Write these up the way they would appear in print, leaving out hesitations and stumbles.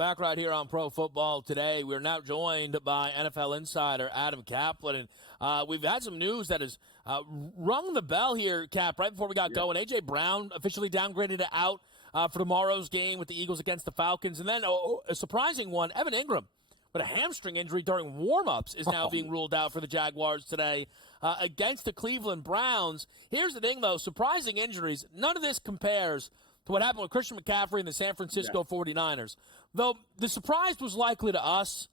back right here on Pro Football Today. We're now joined by NFL insider Adam Kaplan, and we've had some news that has rung the bell here, Cap, right before we got going. A.J. Brown officially downgraded to out for tomorrow's game with the Eagles against the Falcons. And then a surprising one, Evan Ingram, with a hamstring injury during warm-ups, is now being ruled out for the Jaguars today against the Cleveland Browns. Here's the thing, though. Surprising injuries. None of this compares to what happened with Christian McCaffrey and the San Francisco 49ers. Though the surprise was likely to us,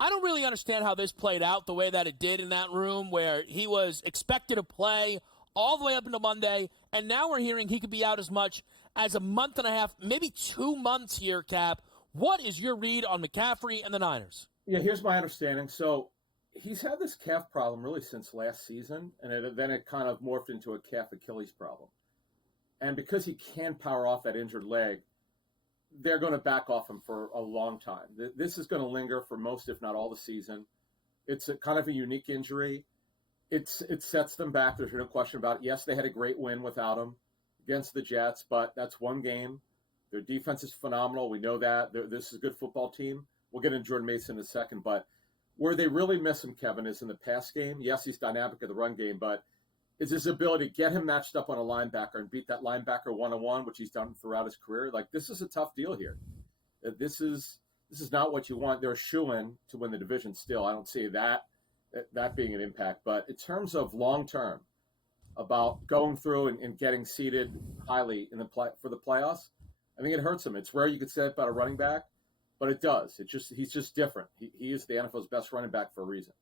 I don't really understand how this played out the way that it did in that room, where he was expected to play all the way up until Monday, and now we're hearing he could be out as much as a month and a half, maybe 2 months here, Cap. What is your read on McCaffrey and the Niners? Yeah, here's my understanding. So he's had this calf problem really since last season, and then it kind of morphed into a calf Achilles problem. And because he can power off that injured leg, they're going to back off him for a long time. This is going to linger for most, if not all, the season. It's a kind of a unique injury. It sets them back. There's no question about it. Yes, they had a great win without him against the Jets, but that's one game. Their defense is phenomenal. We know that. This is a good football team. We'll get into Jordan Mason in a second. But where they really miss him, Kevin, is in the pass game. Yes, he's dynamic in the run game, but is his ability to get him matched up on a linebacker and beat that linebacker one-on-one, which he's done throughout his career. Like, this is a tough deal here. This is not what you want. They're a shoo-in to win the division still. I don't see that being an impact. But in terms of long-term, about going through and getting seeded highly for the playoffs, I think it hurts him. It's rare you could say that about a running back, but it does. He's just different. He is the NFL's best running back for a reason.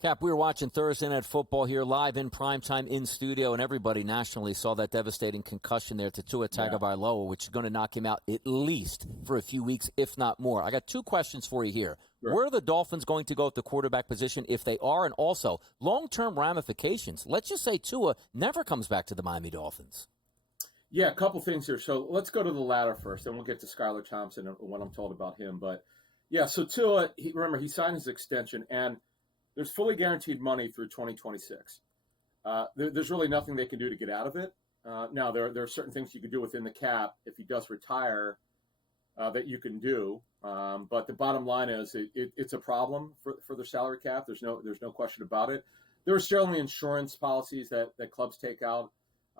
Cap, we were watching Thursday Night Football here live in primetime in studio, and everybody nationally saw that devastating concussion there to Tua Tagovailoa, which is going to knock him out at least for a few weeks, if not more. I got two questions for you here. Sure. Where are the Dolphins going to go at the quarterback position if they are? And also, long-term ramifications. Let's just say Tua never comes back to the Miami Dolphins. Yeah, a couple things here. So let's go to the latter first, and we'll get to Skylar Thompson and what I'm told about him. But, yeah, so Tua, remember, he signed his extension, and there's fully guaranteed money through 2026. There's really nothing they can do to get out of it. Now, there are certain things you can do within the cap if he does retire that you can do. But the bottom line is it's a problem for their salary cap. There's no question about it. There are certainly insurance policies that clubs take out.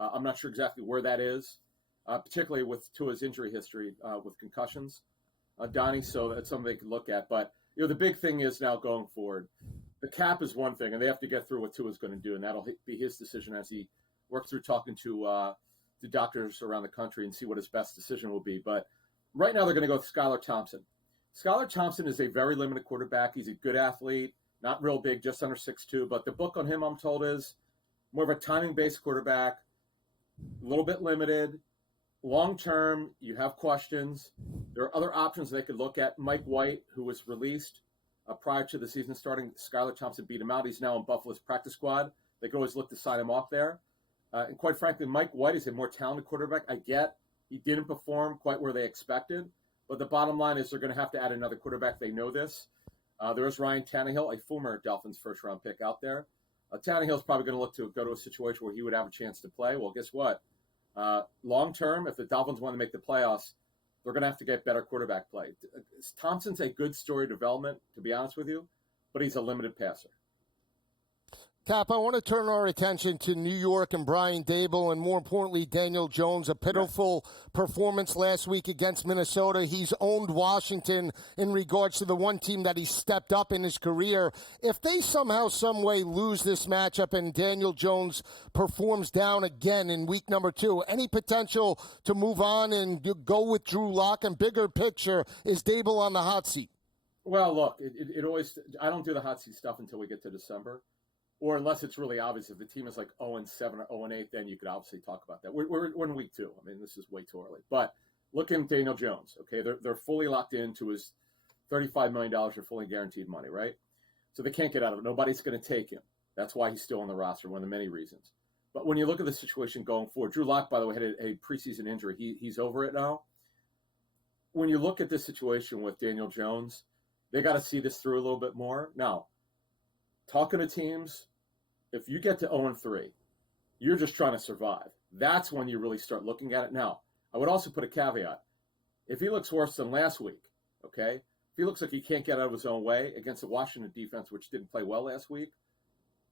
I'm not sure exactly where that is, particularly with Tua's injury history with concussions, Donnie. So that's something they can look at. But the big thing is now going forward, the cap is one thing, and they have to get through what Tua's going to do, and that'll be his decision as he works through talking to doctors around the country and see what his best decision will be. But right now they're going to go with Skylar Thompson. Skylar Thompson is a very limited quarterback. He's a good athlete, not real big, just under 6'2". But the book on him, I'm told, is more of a timing-based quarterback, a little bit limited. Long-term, you have questions. There are other options they could look at. Mike White, who was released prior to the season starting, Skylar Thompson beat him out. He's now in Buffalo's practice squad. They could always look to sign him off there. And quite frankly, Mike White is a more talented quarterback. I get he didn't perform quite where they expected, but the bottom line is they're going to have to add another quarterback. They know this. There is Ryan Tannehill, a former Dolphins first-round pick out there. Tannehill's probably going to look to go to a situation where he would have a chance to play. Well, guess what? Long-term, if the Dolphins want to make the playoffs, they're going to have to get better quarterback play. Thompson's a good story development, to be honest with you, but he's a limited passer. Cap, I want to turn our attention to New York and Brian Dable, and more importantly, Daniel Jones. A pitiful performance last week against Minnesota. He's owned Washington in regards to the one team that he stepped up in his career. If they somehow, some way lose this matchup and Daniel Jones performs down again in week number 2, any potential to move on and go with Drew Lock? And bigger picture, is Dable on the hot seat? Well, look, it always – I don't do the hot seat stuff until we get to December. Or unless it's really obvious, if the team is like 0-7 or 0-8, then you could obviously talk about that. We're in week 2. I mean, this is way too early. But look at Daniel Jones. Okay, they're fully locked into his $35 million for fully guaranteed money, right? So they can't get out of it. Nobody's going to take him. That's why he's still on the roster, one of the many reasons. But when you look at the situation going forward, Drew Lock, by the way, had a preseason injury. He's over it now. When you look at this situation with Daniel Jones, they got to see this through a little bit more. Now, talking to teams, if you get to 0-3, you're just trying to survive. That's when you really start looking at it. Now, I would also put a caveat. If he looks worse than last week, okay, if he looks like he can't get out of his own way against the Washington defense, which didn't play well last week,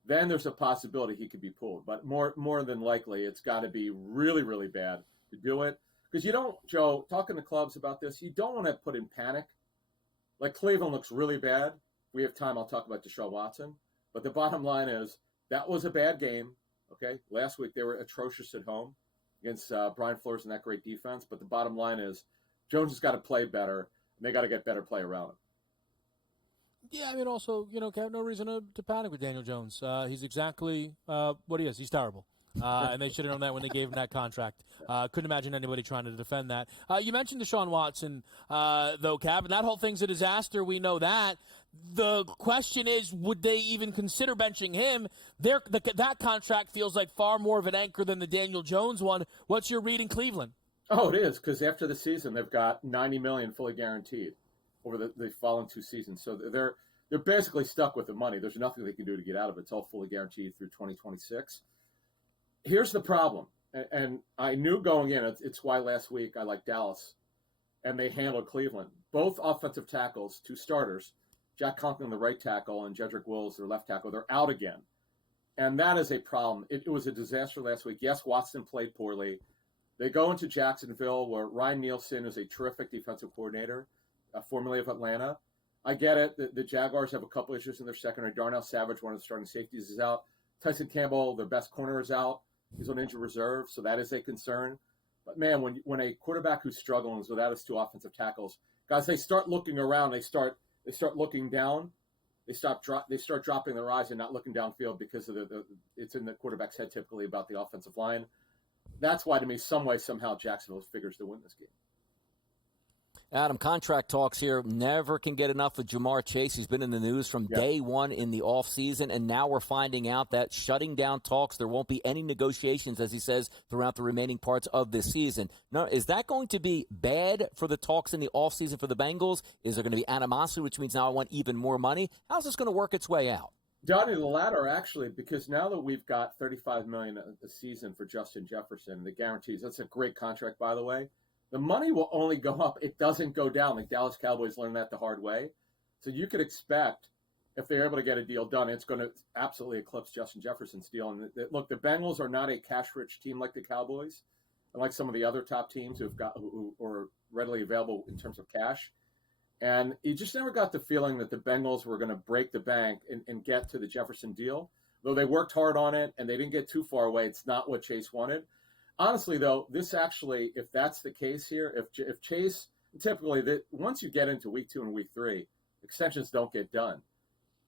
then there's a possibility he could be pulled. But more than likely, it's got to be really, really bad to do it. Because you don't, Joe, talking to clubs about this, you don't want to put in panic. Like Cleveland looks really bad. If we have time, I'll talk about Deshaun Watson. But the bottom line is that was a bad game, okay? Last week they were atrocious at home against Brian Flores and that great defense. But the bottom line is Jones has got to play better, and they got to get better play around him. Yeah, I mean, also, have no reason to panic with Daniel Jones. He's exactly what he is. He's terrible. And they should have known that when they gave him that contract. Couldn't imagine anybody trying to defend that. You mentioned Deshaun Watson, though, Cap, and that whole thing's a disaster. We know that. The question is, would they even consider benching him? That contract feels like far more of an anchor than the Daniel Jones one. What's your read in Cleveland? Oh, it is, because after the season, they've got $90 million fully guaranteed over the following 2 seasons. So they're basically stuck with the money. There's nothing they can do to get out of it. It's all fully guaranteed through 2026. Here's the problem, and I knew going in, it's why last week I liked Dallas, and they handled Cleveland. Both offensive tackles, 2 starters, Jack Conklin, the right tackle, and Jedrick Wills, their left tackle, they're out again. And that is a problem. It was a disaster last week. Yes, Watson played poorly. They go into Jacksonville, where Ryan Nielsen is a terrific defensive coordinator, formerly of Atlanta. I get it. The Jaguars have a couple issues in their secondary. Darnell Savage, one of the starting safeties, is out. Tyson Campbell, their best corner, is out. He's on injured reserve, so that is a concern. But, man, when a quarterback who's struggling is without his 2 offensive tackles, guys, they start looking around. They start looking down. They start dropping their eyes and not looking downfield because of it's in the quarterback's head typically about the offensive line. That's why, to me, some way, somehow, Jacksonville figures to win this game. Adam, contract talks here. Never can get enough of Jamar Chase. He's been in the news from day one in the offseason, and now we're finding out that shutting down talks, there won't be any negotiations, as he says, throughout the remaining parts of this season. Now, is that going to be bad for the talks in the offseason for the Bengals? Is there going to be animosity, which means now I want even more money? How's this going to work its way out? Donnie, the latter, actually, because now that we've got $35 million a season for Justin Jefferson, the guarantees, that's a great contract, by the way. The money will only go up. It doesn't go down. The Dallas Cowboys learned that the hard way. So you could expect, if they're able to get a deal done, it's going to absolutely eclipse Justin Jefferson's deal. And look, the Bengals are not a cash-rich team like the Cowboys, and like some of the other top teams who are readily available in terms of cash. And you just never got the feeling that the Bengals were going to break the bank and get to the Jefferson deal. Though they worked hard on it and they didn't get too far away, it's not what Chase wanted. Honestly, though, this actually, if that's the case here, if Chase, typically, once you get into week 2 and week 3, extensions don't get done.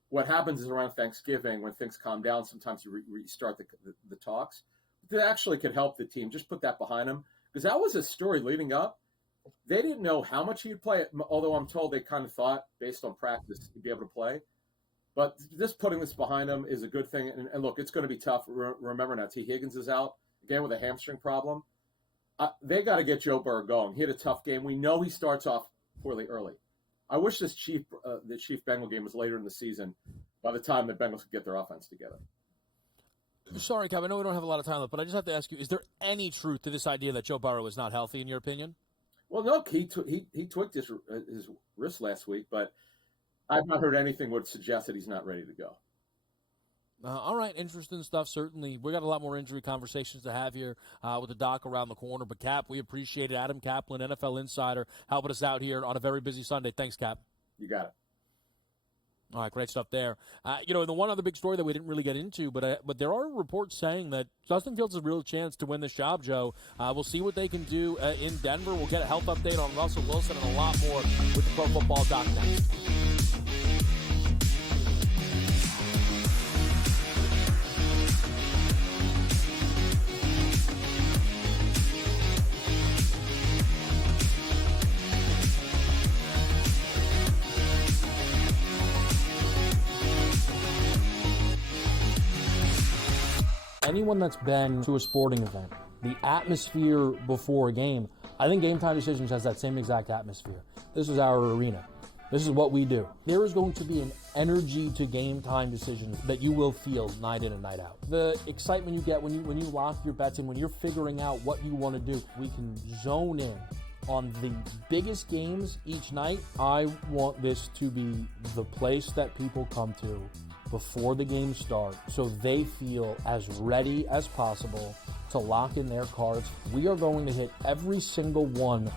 What happens is around Thanksgiving, when things calm down, sometimes you restart the talks. That actually could help the team. Just put that behind them, because that was a story leading up. They didn't know how much he'd play, although I'm told they kind of thought, based on practice, he'd be able to play. But just putting this behind him is a good thing. And look, it's going to be tough. Remember now, T. Higgins is out. Again, with a hamstring problem. They got to get Joe Burrow going. He had a tough game. We know he starts off poorly early. I wish the Chief Bengal game was later in the season by the time the Bengals could get their offense together. Sorry, Cap, I know we don't have a lot of time left, but I just have to ask you, is there any truth to this idea that Joe Burrow is not healthy, in your opinion? Well, no, he tweaked his wrist last week, but I've not heard anything would suggest that he's not ready to go. All right, interesting stuff, certainly. We got a lot more injury conversations to have here with the doc around the corner. But, Cap, we appreciate it. Adam Kaplan, NFL Insider, helping us out here on a very busy Sunday. Thanks, Cap. You got it. All right, great stuff there. The one other big story that we didn't really get into, but there are reports saying that Justin Fields has a real chance to win this job, Joe. We'll see what they can do in Denver. We'll get a health update on Russell Wilson and a lot more with the Pro Football Doc next. Anyone that's been to a sporting event, the atmosphere before a game, I think Game Time Decisions has that same exact atmosphere. This is our arena. This is what we do. There is going to be an energy to Game Time Decisions that you will feel night in and night out. The excitement you get when you lock your bets in, when you're figuring out what you want to do, we can zone in on the biggest games each night, I want this to be the place that people come to before the games start so they feel as ready as possible to lock in their cards. We are going to hit every single one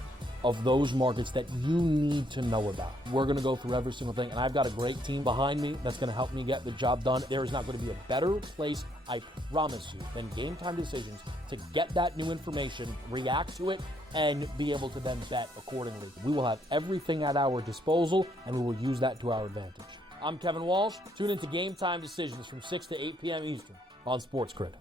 of those markets that you need to know about. We're going to go through every single thing, and I've got a great team behind me that's going to help me get the job done. There is not going to be a better place, I promise you, than Game Time Decisions to get that new information, react to it, and be able to then bet accordingly. We will have everything at our disposal, and we will use that to our advantage. I'm Kevin Walsh. Tune into Game Time Decisions from 6 to 8 p.m. Eastern on SportsGrid.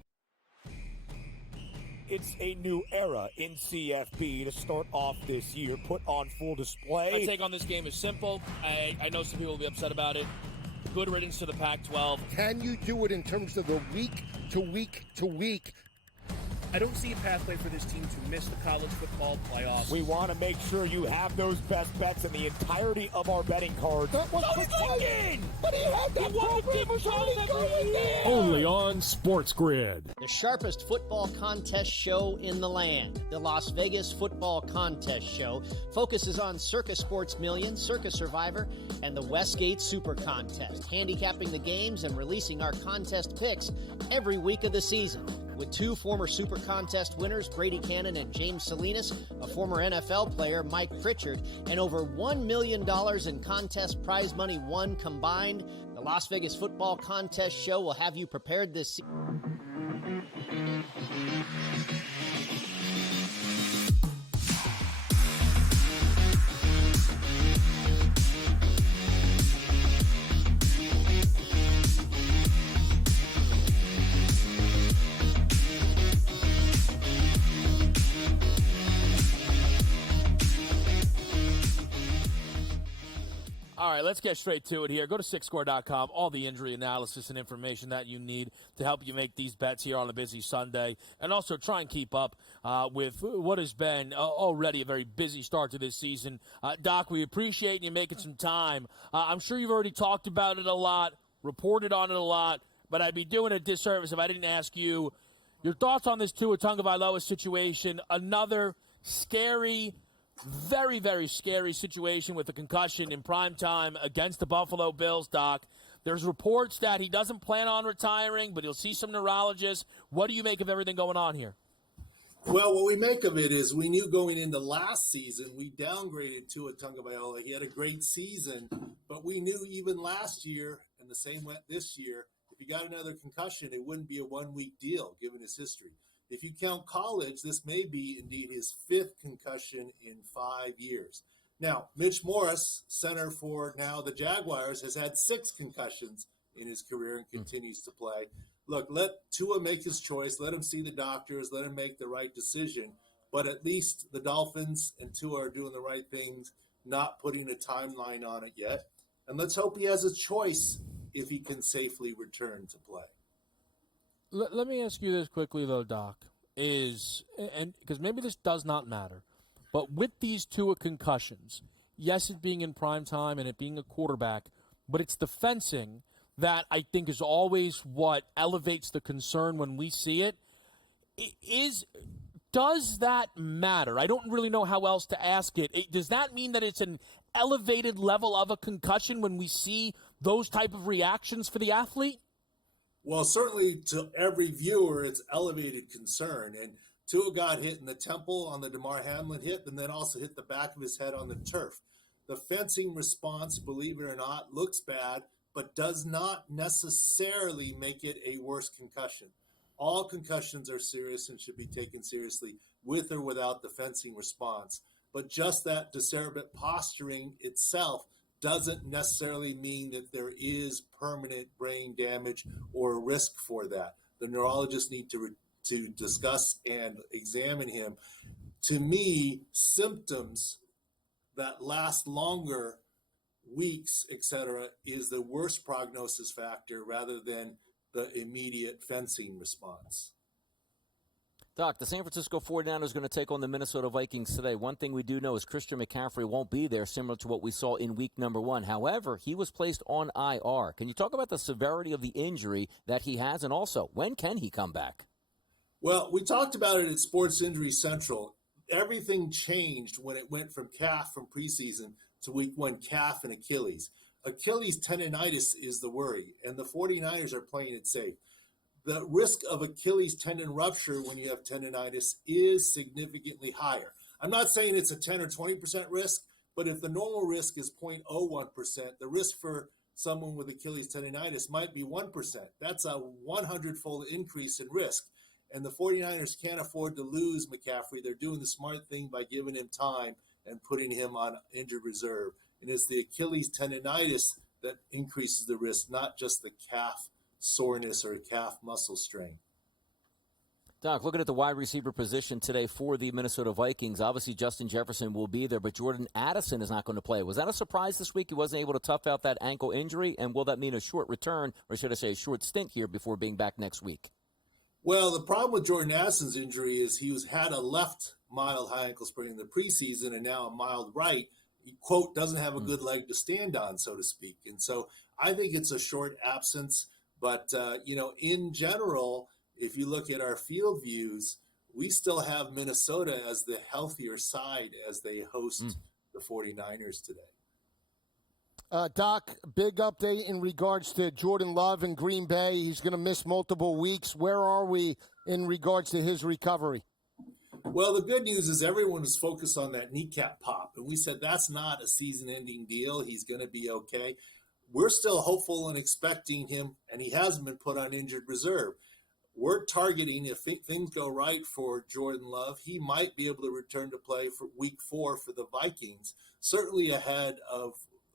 It's a new era in CFB to start off this year, put on full display. My take on this game is simple. I know some people will be upset about it. Good riddance to the Pac-12. Can you do it in terms of the week to week to week? I don't see a pathway for this team to miss the college football playoffs. We want to make sure you have those best bets in the entirety of our betting cards. That was thinking! But he had that program was already going there. Only on SportsGrid. The sharpest football contest show in the land, the Las Vegas Football Contest Show, focuses on Circus Sports Million, Circus Survivor, and the Westgate Super Contest, handicapping the games and releasing our contest picks every week of the season. With two former Super Contest winners, Brady Cannon and James Salinas, a former NFL player, Mike Pritchard, and over $1 million in contest prize money won combined, the Las Vegas Football Contest Show will have you prepared this season. All right, let's get straight to it here. Go to SixScore.com, all the injury analysis and information that you need to help you make these bets here on a busy Sunday. And also try and keep up with what has been already a very busy start to this season. Doc, we appreciate you making some time. I'm sure you've already talked about it a lot, reported on it a lot, but I'd be doing a disservice if I didn't ask you your thoughts on this Tua Tagovailoa situation. Another scary, very, very scary situation with a concussion in prime time against the Buffalo Bills, Doc. There's reports that he doesn't plan on retiring, but he'll see some neurologists. What do you make of everything going on here? Well, what we make of it is we knew going into last season, we downgraded Tua Tagovailoa. He had a great season, but we knew even last year, and the same went this year, if he got another concussion, it wouldn't be a one-week deal, given his history. If you count college, this may be indeed his fifth concussion in 5 years. Now, Mitch Morse, center for now the Jaguars, has had 6 concussions in his career and continues to play. Look, let Tua make his choice. Let him see the doctors. Let him make the right decision. But at least the Dolphins and Tua are doing the right things, not putting a timeline on it yet. And let's hope he has a choice if he can safely return to play. Let me ask you this quickly, though, Doc, and because maybe this does not matter, but with these Tua concussions, yes, it being in prime time and it being a quarterback, but it's the fencing that I think is always what elevates the concern when we see it. Does that matter? I don't really know how else to ask it. Does that mean that it's an elevated level of a concussion when we see those type of reactions for the athlete? Well, certainly to every viewer, it's elevated concern. And Tua got hit in the temple on the DeMar Hamlin hit, and then also hit the back of his head on the turf. The fencing response, believe it or not, looks bad, but does not necessarily make it a worse concussion. All concussions are serious and should be taken seriously with or without the fencing response. But just that decerebrate posturing itself doesn't necessarily mean that there is permanent brain damage or a risk for that. The neurologists need to discuss and examine him. To me, symptoms that last longer, weeks, etc., is the worst prognosis factor rather than the immediate fencing response. Doc, the San Francisco 49ers are going to take on the Minnesota Vikings today. One thing we do know is Christian McCaffrey won't be there, similar to what we saw in week number 1. However, he was placed on IR. Can you talk about the severity of the injury that he has, and also, when can he come back? Well, we talked about it at Sports Injury Central. everything changed when it went from preseason to week 1, calf and Achilles. Achilles tendonitis is the worry, and the 49ers are playing it safe. The risk of Achilles tendon rupture when you have tendonitis is significantly higher. I'm not saying it's a 10 or 20% risk, but if the normal risk is 0.01%, the risk for someone with Achilles tendonitis might be 1%. That's a 100-fold increase in risk. And the 49ers can't afford to lose McCaffrey. They're doing the smart thing by giving him time and putting him on injured reserve. And it's the Achilles tendonitis that increases the risk, not just the calf soreness or calf muscle strain. Doc, looking at the wide receiver position today for the Minnesota Vikings, obviously Justin Jefferson will be there, but Jordan Addison is not going to play. Was that a surprise this week? He wasn't able to tough out that ankle injury, and will that mean a short return, or should I say a short stint here before being back next week? Well, the problem with Jordan Addison's injury is he had a left mild high ankle sprain in the preseason and now a mild right. He, quote, doesn't have a good leg to stand on, so to speak. And so I think it's a short absence. But, in general, if you look at our field views, we still have Minnesota as the healthier side as they host the 49ers today. Doc, big update in regards to Jordan Love in Green Bay. He's going to miss multiple weeks. Where are we in regards to his recovery? Well, the good news is everyone was focused on that kneecap pop, and we said that's not a season-ending deal. He's going to be okay. We're still hopeful and expecting him, and he hasn't been put on injured reserve. We're targeting, if things go right for Jordan Love, he might be able to return to play for week 4 for the Vikings, certainly ahead of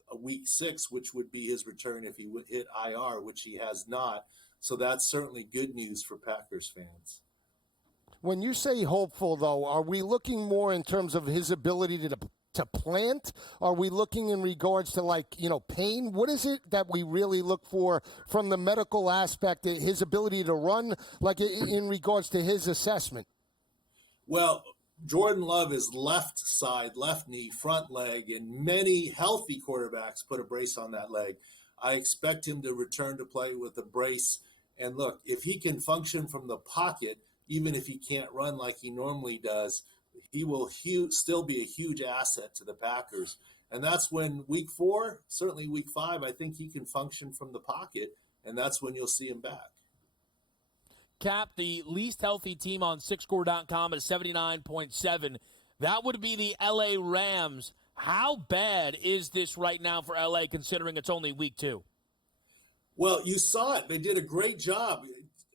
a week 6, which would be his return if he would hit IR, which he has not. So that's certainly good news for Packers fans. When you say hopeful, though, are we looking more in terms of his ability to plant? Are we looking in regards to pain? What is it that we really look for from the medical aspect, his ability to run, in regards to his assessment? Well, Jordan Love is left side, left knee, front leg, and many healthy quarterbacks put a brace on that leg. I expect him to return to play with a brace. And look, if he can function from the pocket, even if he can't run like he normally does, he will still be a huge asset to the Packers. And that's when week 4, certainly week 5, I think he can function from the pocket, and that's when you'll see him back. Cap, the least healthy team on SixScore.com is 79.7. That would be the L.A. Rams. How bad is this right now for L.A. considering it's only week 2? Well, you saw it. They did a great job.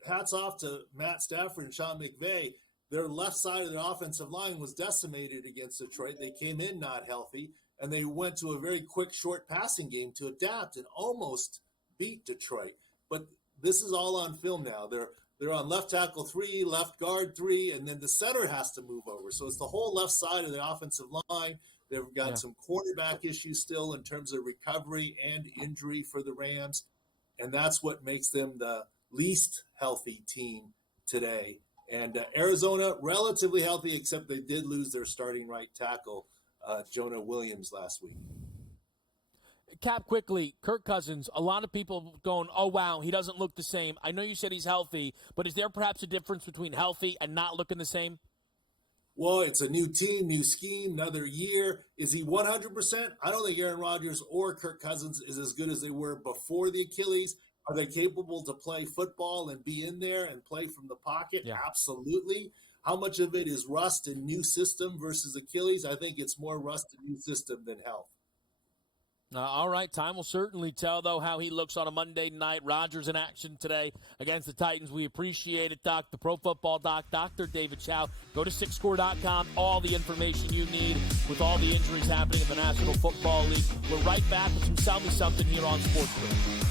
Hats off to Matt Stafford and Sean McVay. Their left side of their offensive line was decimated against Detroit. They came in not healthy, and they went to a very quick, short passing game to adapt and almost beat Detroit. But this is all on film now. They're on left tackle 3, left guard 3, and then the center has to move over. So it's the whole left side of the offensive line. They've got some quarterback issues still in terms of recovery and injury for the Rams, and that's what makes them the least healthy team today. And Arizona, relatively healthy, except they did lose their starting right tackle, Jonah Williams, last week. Cap, quickly, Kirk Cousins, a lot of people going, oh, wow, he doesn't look the same. I know you said he's healthy, but is there perhaps a difference between healthy and not looking the same? Well, it's a new team, new scheme, another year. Is he 100%? I don't think Aaron Rodgers or Kirk Cousins is as good as they were before the Achilles. Are they capable to play football and be in there and play from the pocket? Yeah. Absolutely. How much of it is rust and new system versus Achilles? I think it's more rust and new system than health. All right, time will certainly tell, though, how he looks on a Monday night. Rodgers in action today against the Titans. We appreciate it, Doc. The Pro Football Doc, Dr. David Chow. Go to SixScore.com. All the information you need with all the injuries happening in the National Football League. We're right back with some Sell Me Something here on SportsGrid.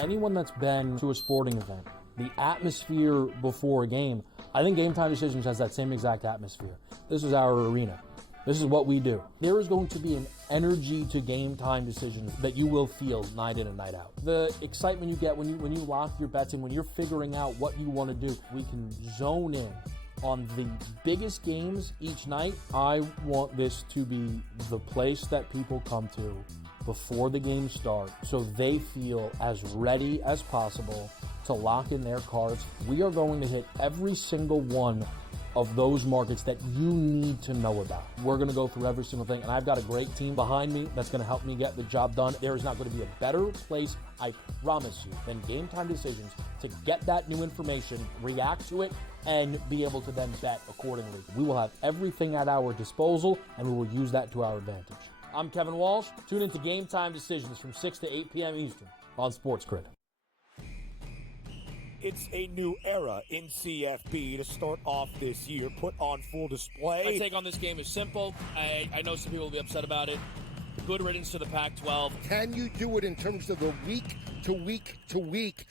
Anyone that's been to a sporting event, the atmosphere before a game, I think Game Time Decisions has that same exact atmosphere. This is our arena. This is what we do. There is going to be an energy to Game Time Decisions that you will feel night in and night out. The excitement you get when you lock your bets in, when you're figuring out what you want to do, we can zone in On the biggest games each night, I want this to be the place that people come to before the games start so they feel as ready as possible to lock in their cards. We are going to hit every single one of those markets that you need to know about. We're going to go through every single thing, and I've got a great team behind me that's going to help me get the job done. There is not going to be a better place, I promise you, than Game Time Decisions to get that new information, react to it, and be able to then bet accordingly. We will have everything at our disposal, and we will use that to our advantage. I'm Kevin Walsh. Tune into Game Time Decisions from 6 to 8 p.m. Eastern on SportsGrid. It's a new era in CFB to start off this year, put on full display. My take on this game is simple. I know some people will be upset about it. Good riddance to the Pac-12. Can you do it in terms of the week to week to week?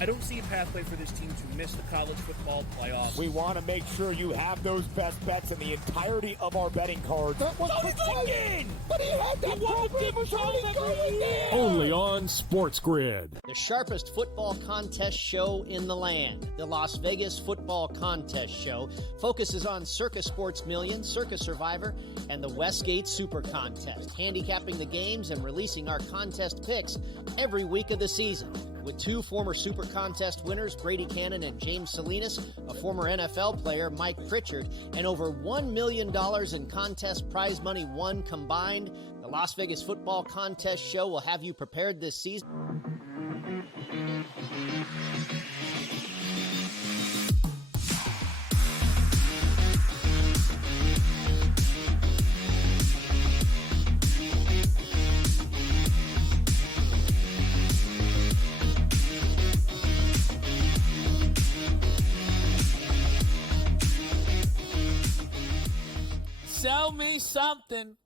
I don't see a pathway for this team to miss the college football playoffs. We want to make sure you have those best bets in the entirety of our betting cards. That was but he had that Only on SportsGrid. The sharpest football contest show in the land. The Las Vegas Football Contest Show focuses on Circus Sports Million, Circus Survivor, and the Westgate Super Contest, handicapping the games and releasing our contest picks every week of the season. With two former Super Contest winners, Brady Cannon and James Salinas, a former NFL player, Mike Pritchard, and over $1 million in contest prize money won combined, the Las Vegas Football Contest Show will have you prepared this season. Sell me something.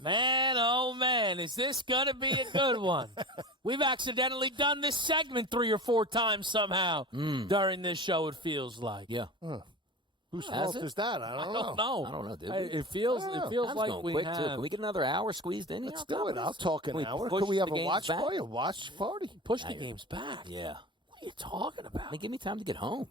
Man, oh man, is this going to be a good one? We've accidentally done this segment 3 or 4 times somehow during this show, it feels like. Yeah. Whose fault is that? I don't know. I don't know, dude. It feels like we have. Can we get another hour squeezed in here? Let's do it. I'll talk an hour. push Can we have the a games watch back? party? A watch party? Push the games back. Yeah. What are you talking about? Hey, give me time to get home.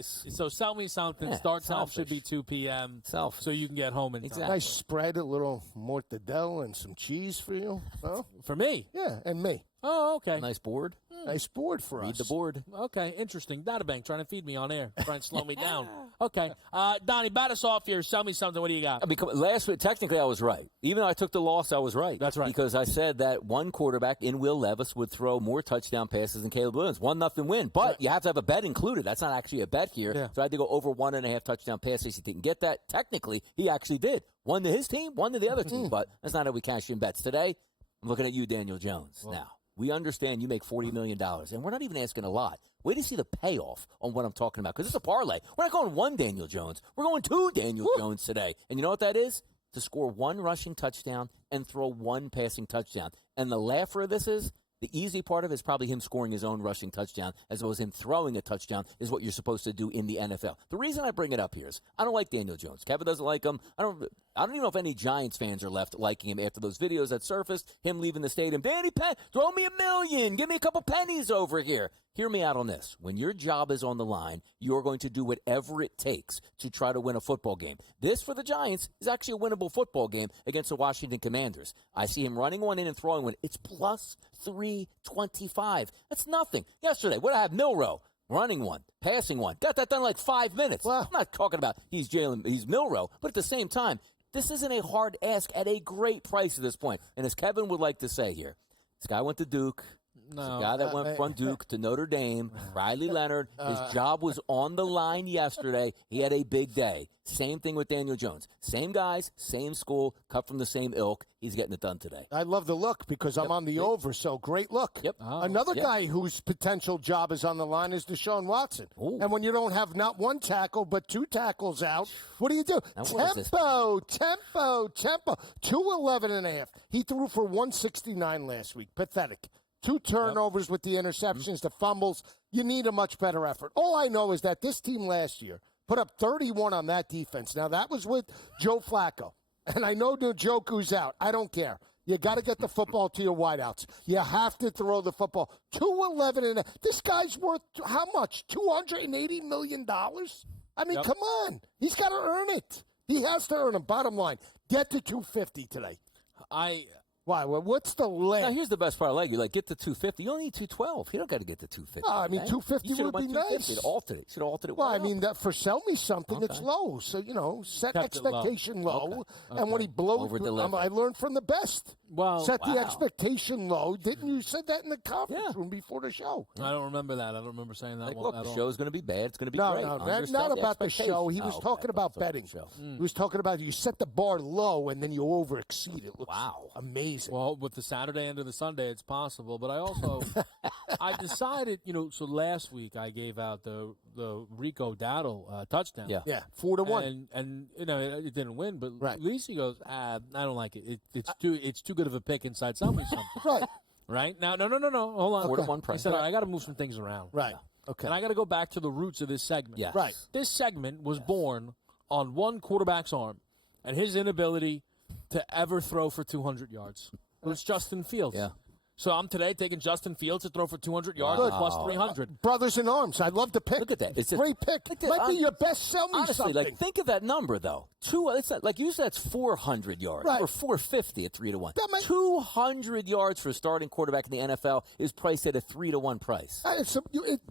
So sell me something. Yeah, Start time selfish. should be 2 p.m. Selfish. so you can get home in time. Exactly. Nice spread, a little mortadella and some cheese for you. Huh? For me? Yeah, and me. Oh, okay. Nice board. Nice board for us. Read the board. Okay, interesting. Databank trying to feed me on air, trying to slow me down. Okay. Donnie, bat us off here. Sell me something. What do you got? Because last week, technically, I was right. Even though I took the loss, I was right. That's right. Because I said that one quarterback in Will Levis would throw more touchdown passes than Caleb Williams. 1-0 win. But you have to have a bet included. That's not actually a bet here. Yeah. So I had to go over 1.5 touchdown passes. He didn't get that. Technically, he actually did. One to his team, one to the other team. But that's not how we cash in bets. Today, I'm looking at you, Daniel Jones. Now, we understand you make $40 million, and we're not even asking a lot. Wait to see the payoff on what I'm talking about, because it's a parlay. We're not going one Daniel Jones. We're going 2 Daniel Jones today. And you know what that is? To score 1 rushing touchdown and throw 1 passing touchdown. And the laugher of this is, the easy part of it is probably him scoring his own rushing touchdown, as well as him throwing a touchdown is what you're supposed to do in the NFL. The reason I bring it up here is I don't like Daniel Jones. Kevin doesn't like him. I don't even know if any Giants fans are left liking him after those videos that surfaced, him leaving the stadium. Danny, throw me $1 million. Give me a couple pennies over here. Hear me out on this. When your job is on the line, you're going to do whatever it takes to try to win a football game. This, for the Giants, is actually a winnable football game against the Washington Commanders. I see him running one in and throwing one. It's plus 325. That's nothing. Yesterday, what did I have? Milrow running one, passing one. Got that done in like 5 minutes. Wow. I'm not talking about he's Milrow, but at the same time, this isn't a hard ask at a great price at this point. And as Kevin would like to say here, this guy went to Duke. No. The guy that went from Duke to Notre Dame, Riley Leonard, his job was on the line yesterday. He had a big day. Same thing with Daniel Jones. Same guys, same school, cut from the same ilk. He's getting it done today. I love the look because I'm on the over, so great look. Yep. Another guy whose potential job is on the line is Deshaun Watson. Ooh. And when you don't have not 1 tackle but 2 tackles out, what do you do? Now, what is this? Tempo. 211.5. He threw for 169 last week. Pathetic. 2 turnovers with the interceptions, the fumbles. You need a much better effort. All I know is that this team last year put up 31 on that defense. Now, that was with Joe Flacco. And I know Njoku's out. I don't care. You got to get the football to your wideouts. You have to throw the football. 211, and this guy's worth how much? $280 million? I mean, come on. He's got to earn it. He has to earn it. Bottom line, get to 250 today. Why? Well, what's the leg? Now, here's the best part. I like you. Like, get to 250. You only need 212. You don't got to get to 250. Oh, I mean, 250 would be nice. Should have altered it. Well, I mean, for sell me something, it's low. So, set Kept expectation low. Okay. And when he blows, I learned from the best. Well, set the expectation low. Didn't you said that in the conference room before the show? I don't remember that. I don't remember saying that Like, one look, at the all. show's going to be bad. It's going to be No, great. not about the show. He was talking about betting. He was talking about you set the bar low and then you over exceed it. Looks amazing. Well, with the Saturday into the Sunday, it's possible. But I also, I decided, so last week I gave out the Rico Dowdle touchdown. Yeah, 4-1. And it didn't win, but at least he goes, I don't like it. It's too good of a pick inside something. Right. Right? Now, no. Hold on. 4-1 price. I said, I got to move some things around. Right. Okay. And I got to go back to the roots of this segment. Yeah. Right. This segment was born on one quarterback's arm and his inability to ever throw for 200 yards. It was Justin Fields. Yeah. So I'm today taking Justin Fields to throw for 200 yards plus 300. Brothers in arms. I love the pick. Look at that. It's great pick. Might be your best sell me honestly, something. think of that number, though. It's not, like, usually that's 400 yards Right. or 450 at 3-1. That might- 200 yards for a starting quarterback in the NFL is priced at a 3-1 price.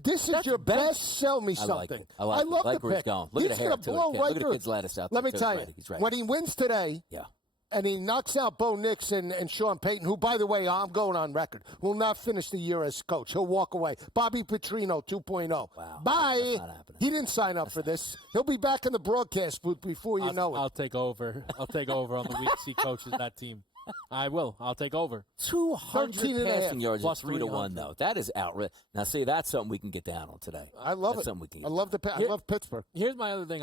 This is your best sell me I like something. it. I love the where he's pick. going. Look He's at the hair, gonna too. blow Look right at the through. kid's lattice out there. Let me So tell he's you, ready. He's ready. when he wins today, Yeah. and he knocks out Bo Nix and Sean Payton, who, by the way, I'm going on record, will not finish the year as coach. He'll walk away. Bobby Petrino 2.0. Wow. Bye. That's not happening. He didn't sign up for this. He'll be back in the broadcast booth before you know it. I'll take over. I'll take over on the week C coaches that team. I will. I'll take over. 200 passing yards plus at 3-1, though. That is outrageous. Now, see, that's something we can get down on today. I love That's it. something we can get I love I love Pittsburgh. Here's my other thing.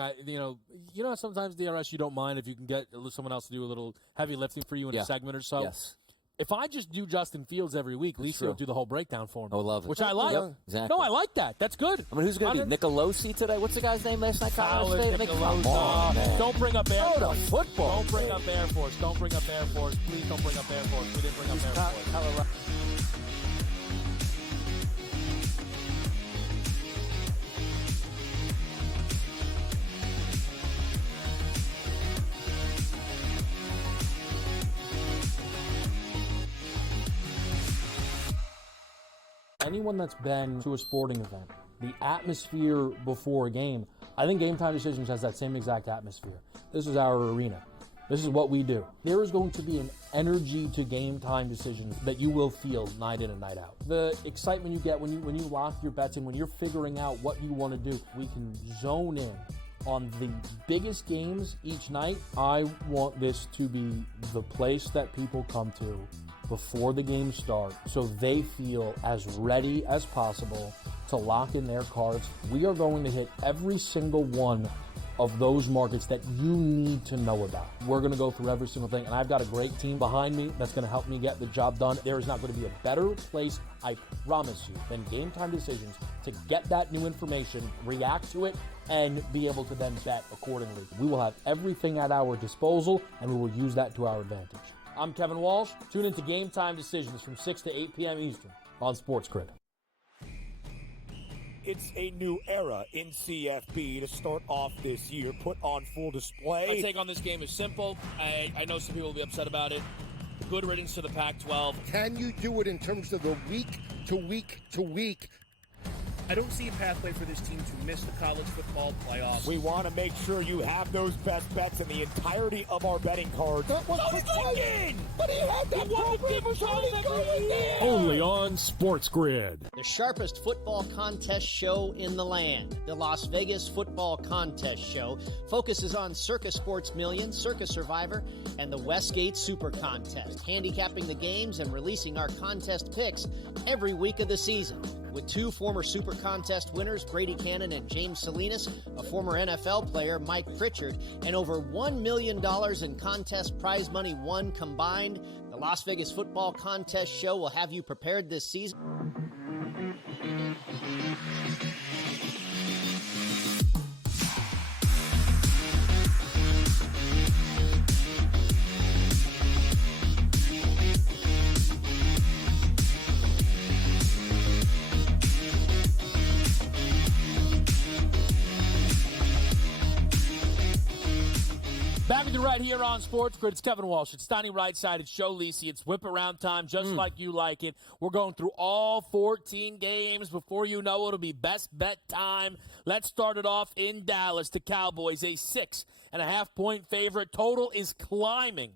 Sometimes DRS you don't mind if you can get someone else to do a little heavy lifting for you in a segment or so. Yes. If I just do Justin Fields every week, Lisa will do the whole breakdown for me. Oh, love it. Which I like. Yep, exactly. No, I like that. That's good. I mean, who's going to be? Nicolosi today? What's the guy's name last night? Solid, Come on, man. Don't bring up Air Go Force. to football. Don't bring up Air Force. Don't bring up Air Force. Please don't bring up Air Force. We didn't bring up Air Force. Anyone that's been to a sporting event, the atmosphere before a game, I think Game Time Decisions has that same exact atmosphere. This is our arena. This is what we do. There is going to be an energy to Game Time Decisions that you will feel night in and night out. The excitement you get when you lock your bets in, when you're figuring out what you want to do, we can zone in on the biggest games each night. I want this to be the place that people come to before the games start so they feel as ready as possible to lock in their cards. We are going to hit every single one of those markets that you need to know about. We're going to go through every single thing, and I've got a great team behind me that's going to help me get the job done. There is not going to be a better place, I promise you, than Game Time Decisions to get that new information, react to it, and be able to then bet accordingly. We will have everything at our disposal, and we will use that to our advantage. I'm Kevin Walsh. Tune into Game Time Decisions from 6 to 8 p.m. Eastern on SportsGrid. It's a new era in CFB to start off this year, put on full display. My take on this game is simple. I know some people will be upset about it. Good riddance to the Pac-12. Can you do it in terms of the week to week to week? I don't see a pathway for this team to miss the college football playoffs. We want to make sure you have those best bets in the entirety of our betting cards. That was in! But he had that program already going in. Only on SportsGrid. The sharpest football contest show in the land, the Las Vegas Football Contest Show, focuses on Circus Sports Million, Circus Survivor, and the Westgate Super Contest, handicapping the games and releasing our contest picks every week of the season. With two former Super Contest winners, Brady Cannon and James Salinas, a former NFL player, Mike Pritchard, and over $1 million in contest prize money won combined, the Las Vegas Football Contest Show will have you prepared this season. right here on Sports Grid. It's Kevin Walsh. It's Donnie Rightside. It's Joe Lisi. It's whip around time, just like you like it. We're going through all 14 games. Before you know it, it'll be best bet time. Let's start it off in Dallas. The Cowboys, a 6.5-point favorite. Total is climbing.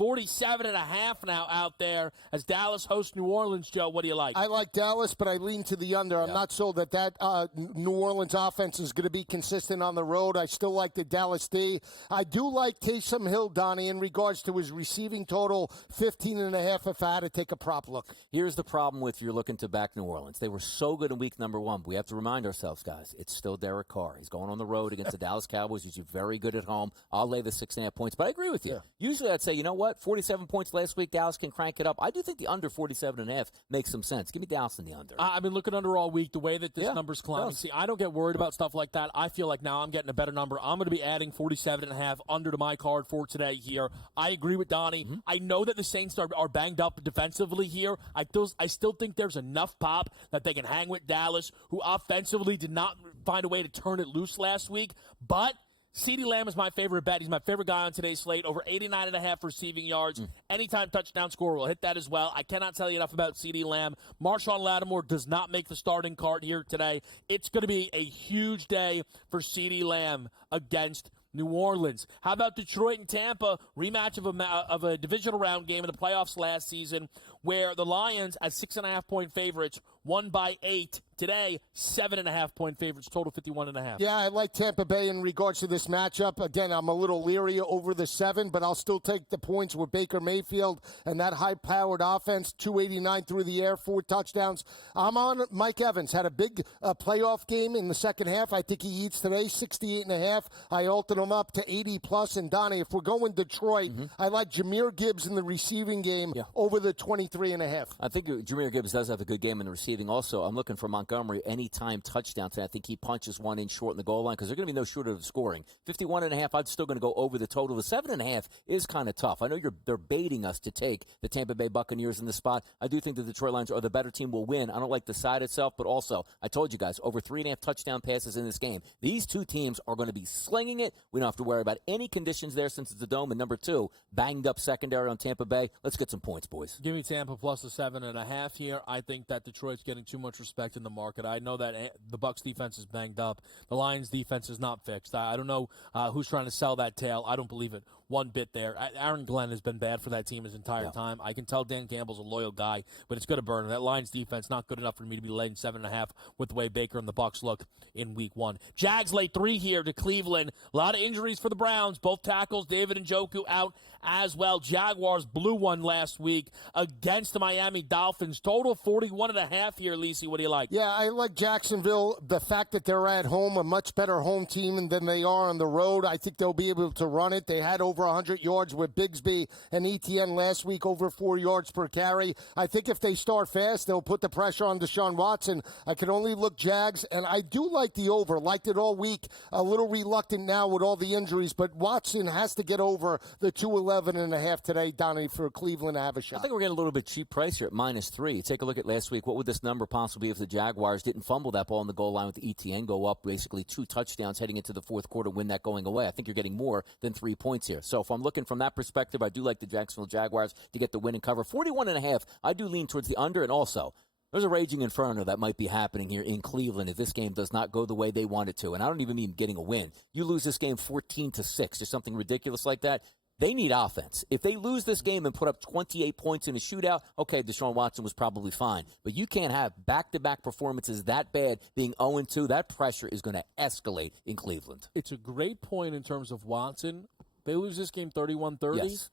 47.5 now out there as Dallas hosts New Orleans. Joe, what do you like? I like Dallas, but I lean to the under. I'm not sold that New Orleans offense is going to be consistent on the road. I still like the Dallas D. I do like Taysom Hill, Donnie, in regards to his receiving total, 15.5 if I had to take a prop look. Here's the problem with you're looking to back New Orleans. They were so good in week number 1. We have to remind ourselves, guys, it's still Derek Carr. He's going on the road against the Dallas Cowboys. He's very good at home. I'll lay the 6.5 points, but I agree with you. Yeah. Usually I'd say, you know what? 47 points last week. Dallas can crank it up. I do think the under 47.5 makes some sense. Give me Dallas in the under. I've been looking under all week, the way that this number's climbing. See, I don't get worried about stuff like that. I feel like now I'm getting a better number. I'm going to be adding 47.5 under to my card for today here. I agree with Donnie. I know that the Saints are banged up defensively here. I still think there's enough pop that they can hang with Dallas, who offensively did not find a way to turn it loose last week. But CeeDee Lamb is my favorite bet. He's my favorite guy on today's slate. Over 89.5 receiving yards. Anytime touchdown score will hit that as well. I cannot tell you enough about CeeDee Lamb. Marshawn Lattimore does not make the starting card here today. It's going to be a huge day for CeeDee Lamb against New Orleans. How about Detroit and Tampa? Rematch of a divisional round game in the playoffs last season, where the Lions, as 6.5-point favorites, won by 8. Today, 7.5-point favorites, total 51.5. Yeah, I like Tampa Bay in regards to this matchup. Again, I'm a little leery over the 7, but I'll still take the points with Baker Mayfield and that high-powered offense, 289 through the air, 4 touchdowns. I'm on Mike Evans. Had a big playoff game in the second half. I think he eats today, 68.5. I altered him up to 80+. And, Donnie, if we're going Detroit, I like Jahmyr Gibbs in the receiving game over the 23.5. I think Jahmyr Gibbs does have a good game in the receiving. Also, I'm looking for Montgomery anytime touchdown today. I think he punches one in short in the goal line because they're going to be no shorter of scoring. 51.5, I'm still going to go over the total. The 7.5 is kind of tough. I know they're baiting us to take the Tampa Bay Buccaneers in the spot. I do think the Detroit Lions are the better team, will win. I don't like the side itself, but also, I told you guys, over 3.5 touchdown passes in this game. These two teams are going to be slinging it. We don't have to worry about any conditions there since it's a dome. And number 2, banged up secondary on Tampa Bay. Let's get some points, boys. Give me Tampa plus the 7.5 here. I think that Detroit's getting too much respect in the market. I know that the Bucs defense is banged up. The Lions defense is not fixed. I don't know who's trying to sell that tale. I don't believe it one bit there. Aaron Glenn has been bad for that team his entire time. I can tell Dan Campbell's a loyal guy, but it's going to burn him. That Lions defense not good enough for me to be laying 7.5 with the way Baker and the Bucs look in week 1. Jags lay 3 here to Cleveland. A lot of injuries for the Browns. Both tackles, David Njoku, out as well. Jaguars blew one last week against the Miami Dolphins. Total 41.5 here, Lisi. What do you like? Yeah, I like Jacksonville. The fact that they're at home, a much better home team than they are on the road. I think they'll be able to run it. They had over 100 yards with Bigsby and Etienne last week, over 4 yards per carry. I think if they start fast, they'll put the pressure on Deshaun Watson. I can only look Jags, and I do like the over. Liked it all week. A little reluctant now with all the injuries, but Watson has to get over the 211.5 today, Donnie, for Cleveland to have a shot. I think we're getting a little bit cheap price here at -3. Take a look at last week. What would this number possibly be if the Jaguars didn't fumble that ball on the goal line with Etienne, go up basically 2 touchdowns heading into the fourth quarter, win that going away? I think you're getting more than 3 points here. So if I'm looking from that perspective, I do like the Jacksonville Jaguars to get the win and cover. 41.5, I do lean towards the under, and also there's a raging inferno that might be happening here in Cleveland if this game does not go the way they want it to. And I don't even mean getting a win. You lose this game 14-6 or something ridiculous like that. They need offense. If they lose this game and put up 28 points in a shootout, okay, Deshaun Watson was probably fine. But you can't have back-to-back performances that bad, being 0-2. That pressure is going to escalate in Cleveland. It's a great point in terms of Watson. They lose this game 31-30. Yes.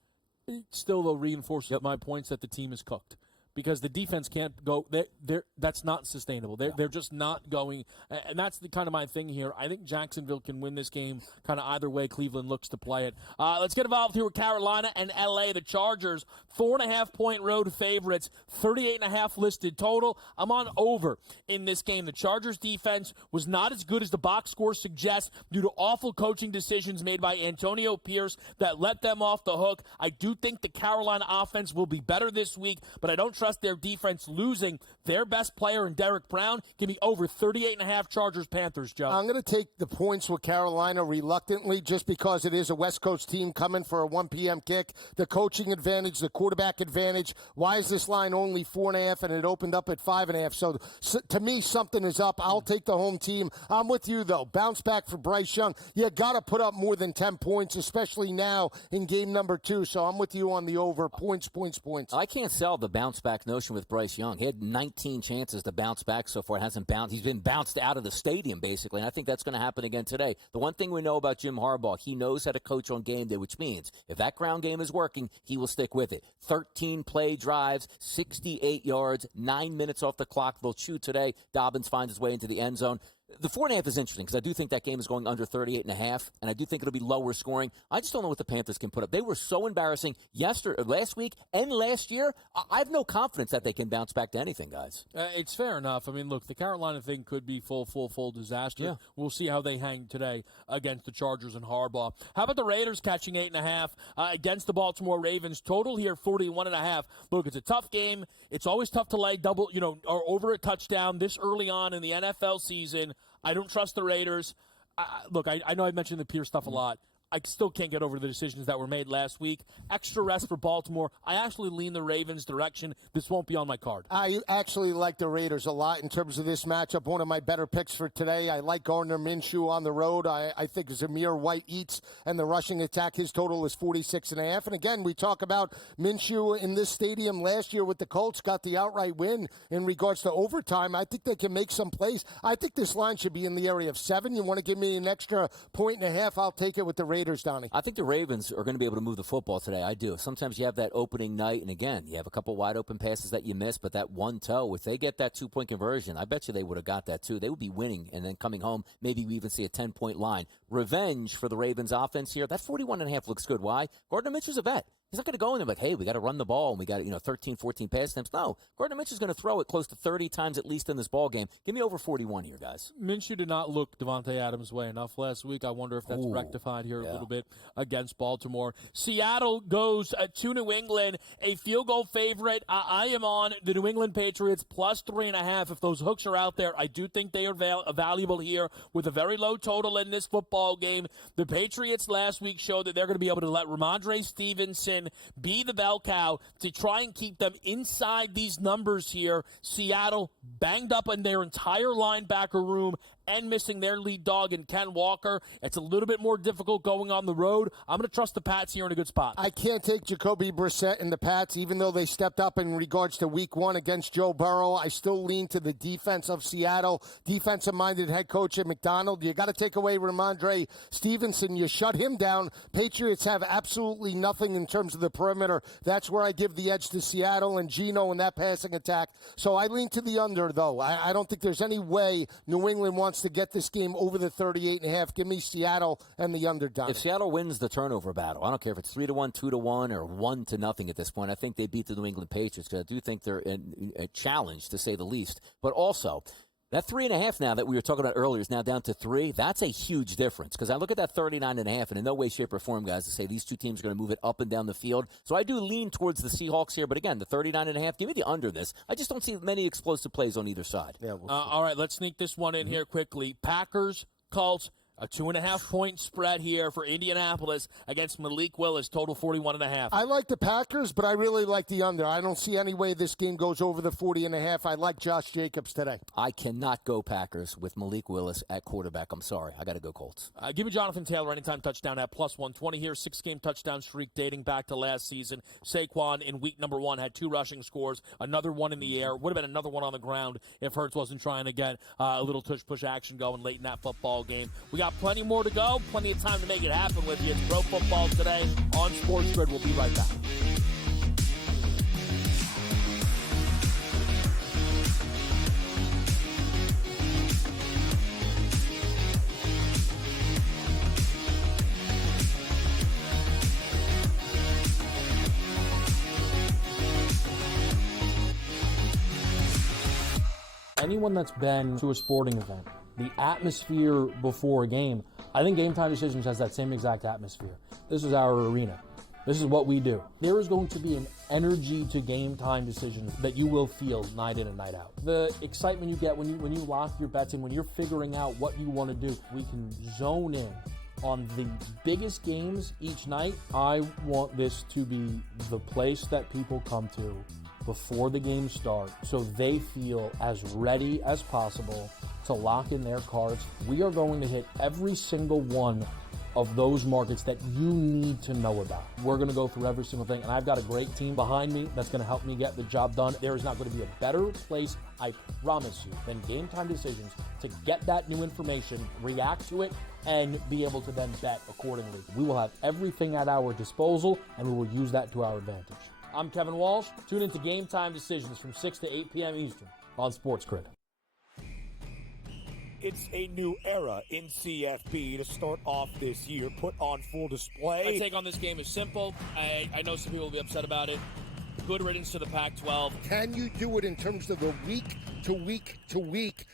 It still, though, reinforces my points that the team is cooked. Because the defense can't go, that's not sustainable. They're just not going, and that's the kind of my thing here. I think Jacksonville can win this game kind of either way Cleveland looks to play it. Let's get involved here with Carolina and L.A. The Chargers, 4.5-point road favorites, 38.5 listed total. I'm on over in this game. The Chargers defense was not as good as the box score suggests due to awful coaching decisions made by Antonio Pierce that let them off the hook. I do think the Carolina offense will be better this week, but I don't trust trust their defense losing their best player in Derek Brown. Give me over 38.5 Chargers-Panthers, Joe. I'm going to take the points with Carolina reluctantly just because it is a West Coast team coming for a 1 p.m. kick. The coaching advantage, the quarterback advantage. Why is this line only 4.5 and it opened up at 5.5? So to me, something is up. I'll take the home team. I'm with you, though. Bounce back for Bryce Young. You got to put up more than 10 points, especially now in game number 2. So I'm with you on the over. Points. I can't sell the bounce back notion with Bryce Young. He had 19 chances to bounce back so far. It hasn't bounced. He's been bounced out of the stadium, basically, and I think that's going to happen again today. The one thing we know about Jim Harbaugh, he knows how to coach on game day, which means if that ground game is working, he will stick with it. 13 play drives, 68 yards, 9 minutes off the clock. They'll chew today. Dobbins finds his way into the end zone. The 4.5 is interesting because I do think that game is going under 38.5, and I do think it'll be lower scoring. I just don't know what the Panthers can put up. They were so embarrassing last week and last year. I have no confidence that they can bounce back to anything, guys. It's fair enough. I mean, look, the Carolina thing could be full disaster. Yeah. We'll see how they hang today against the Chargers and Harbaugh. How about the Raiders catching 8.5 against the Baltimore Ravens? Total here 41.5. Look, it's a tough game. It's always tough to lay double, or over a touchdown this early on in the NFL season. I don't trust the Raiders. Look, I know I mentioned the Pierce stuff a lot. I still can't get over the decisions that were made last week. Extra rest for Baltimore. I actually lean the Ravens' direction. This won't be on my card. I actually like the Raiders a lot in terms of this matchup. One of my better picks for today. I like Gardner Minshew on the road. I think Zamir White eats, and the rushing attack, his total is 46.5. And again, we talk about Minshew in this stadium last year with the Colts, got the outright win in regards to overtime. I think they can make some plays. I think this line should be in the area of 7. You want to give me an extra 1.5? I'll take it with the Raiders, Donnie. I think the Ravens are going to be able to move the football today. I do. Sometimes you have that opening night, and again, you have a couple wide open passes that you miss, but that one toe, if they get that 2-point conversion, I bet you they would have got that too. They would be winning and then coming home. Maybe we even see a 10-point line. Revenge for the Ravens offense here. That 41.5 looks good. Why? Gardner Minshew's a vet. He's not going to go in there like, hey, we got to run the ball and we got 13, 14 pass attempts. No, Gardner Minshew's going to throw it close to 30 times at least in this ball game. Give me over 41 here, guys. Minshew did not look Devontae Adams' way enough last week. I wonder if that's rectified here a little bit against Baltimore. Seattle goes to New England, a field goal favorite. I am on the New England Patriots plus 3.5. If those hooks are out there, I do think they are valuable here with a very low total in this football game. The Patriots last week showed that they're going to be able to let Ramondre Stevenson be the bell cow to try and keep them inside these numbers here. Seattle banged up in their entire linebacker room and missing their lead dog in Ken Walker. It's a little bit more difficult going on the road. I'm going to trust the Pats here in a good spot. I can't take Jacoby Brissett and the Pats, even though they stepped up in regards to week 1 against Joe Burrow. I still lean to the defense of Seattle. Defensive-minded head coach at McDonald. You got to take away Ramondre Stevenson. You shut him down. Patriots have absolutely nothing in terms of the perimeter. That's where I give the edge to Seattle and Geno in that passing attack. So I lean to the under, though. I don't think there's any way New England wants to get this game over the 38.5. Give me Seattle and the under, Donnie. If Seattle wins the turnover battle, I don't care if it's 3-1, 2-1, or 1-0 at this point. I think they beat the New England Patriots because I do think they're a challenge, to say the least. But also, that 3.5 now that we were talking about earlier is now down to 3. That's a huge difference because I look at that 39.5 and in no way, shape, or form, guys, to say these two teams are going to move it up and down the field. So I do lean towards the Seahawks here. But again, the 39.5, give me the under this. I just don't see many explosive plays on either side. Yeah, all right, let's sneak this one in here quickly. Packers, Colts. A 2.5-point spread here for Indianapolis against Malik Willis, total 41.5. I like the Packers, but I really like the under. I don't see any way this game goes over the 40.5. I like Josh Jacobs today. I cannot go Packers with Malik Willis at quarterback. I'm sorry. I got to go Colts. Give me Jonathan Taylor anytime touchdown at plus 120 here. 6-game touchdown streak dating back to last season. Saquon in week number 1 had 2 rushing scores, another one in the air. Would have been another one on the ground if Hurts wasn't trying to get a little tush-push action going late in that football game. We got plenty more to go, plenty of time to make it happen with you. It's Pro Football Today on SportsGrid. We'll be right back. Anyone that's been to a sporting event, the atmosphere before a game, I think Game Time Decisions has that same exact atmosphere. This is our arena. This is what we do. There is going to be an energy to game time decisions that you will feel night in and night out. The excitement you get when you lock your bets in, when you're figuring out what you want to do, we can zone in on the biggest games each night. I want this to be the place that people come to before the games start so they feel as ready as possible to lock in their cards. We are going to hit every single one of those markets that you need to know about. We're going to go through every single thing, and I've got a great team behind me that's going to help me get the job done. There is not going to be a better place, I promise you, than Game Time Decisions to get that new information, react to it, and be able to then bet accordingly. We will have everything at our disposal, and we will use that to our advantage. I'm Kevin Walsh. Tune into Game Time Decisions from 6 to 8 p.m. Eastern on SportsGrid. It's a new era in CFP to start off this year. Put on full display. My take on this game is simple. I know some people will be upset about it. Good riddance to the Pac-12. Can you do it in terms of the week to week to week?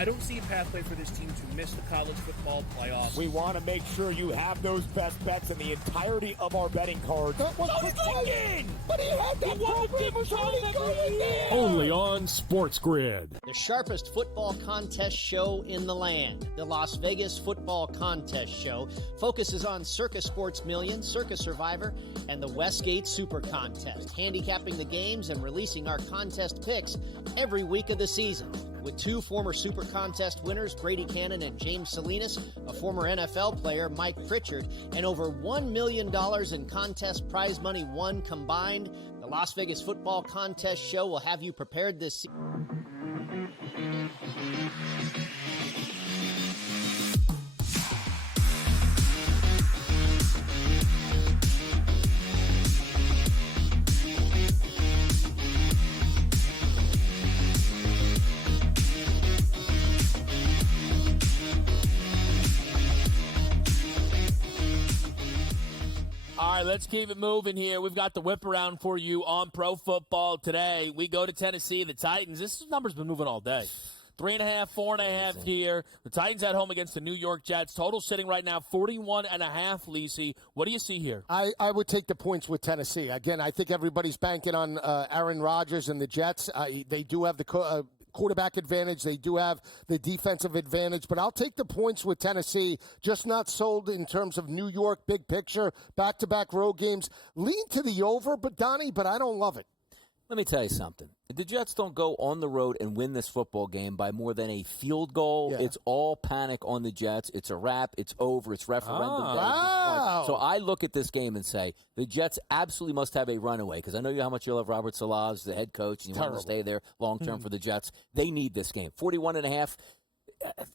I don't see a pathway for this team to miss the college football playoffs. We want to make sure you have those best bets in the entirety of our betting cards. But he had that program was already going there. Only on SportsGrid. The sharpest football contest show in the land, the Las Vegas Football Contest Show, focuses on Circus Sports Million, Circus Survivor, and the Westgate Super Contest, handicapping the games and releasing our contest picks every week of the season. With two former Super Contest winners, Brady Cannon and James Salinas, a former NFL player, Mike Pritchard, and over $1 million in contest prize money won combined, the Las Vegas Football Contest Show will have you prepared this season. All right, let's keep it moving here. We've got the whip around for you on Pro Football today. We go to Tennessee, the Titans. This number's been moving all day. 3.5, 4.5 here. The Titans at home against the New York Jets. Total sitting right now 41.5, Lisi. What do you see here? I would take the points with Tennessee. Again, I think everybody's banking on Aaron Rodgers and the Jets. They do have the quarterback advantage. They do have the defensive advantage, but I'll take the points with Tennessee. Just not sold in terms of New York, big picture, back-to-back road games. Lean to the over, but I don't love it. Let me tell you something. If the Jets don't go on the road and win this football game by more than a field goal, it's all panic on the Jets. It's a wrap. It's over. It's referendum day at this point. So I look at this game and say the Jets absolutely must have a runaway because I know how much you love Robert Saleh as the head coach and you want to stay there long-term for the Jets. They need this game. 41.5,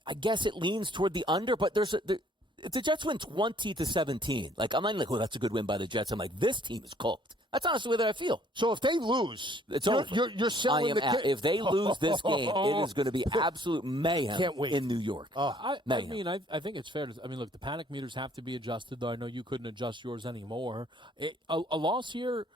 I guess it leans toward the under, but if the Jets win 20-17, I'm not like, oh, that's a good win by the Jets. I'm like, this team is cooked. That's honestly the way that I feel. So if they lose, it's over. You're selling If they lose this game, it is going to be absolute mayhem in New York. I think it's fair to. Look, the panic meters have to be adjusted, though I know you couldn't adjust yours anymore. A loss here,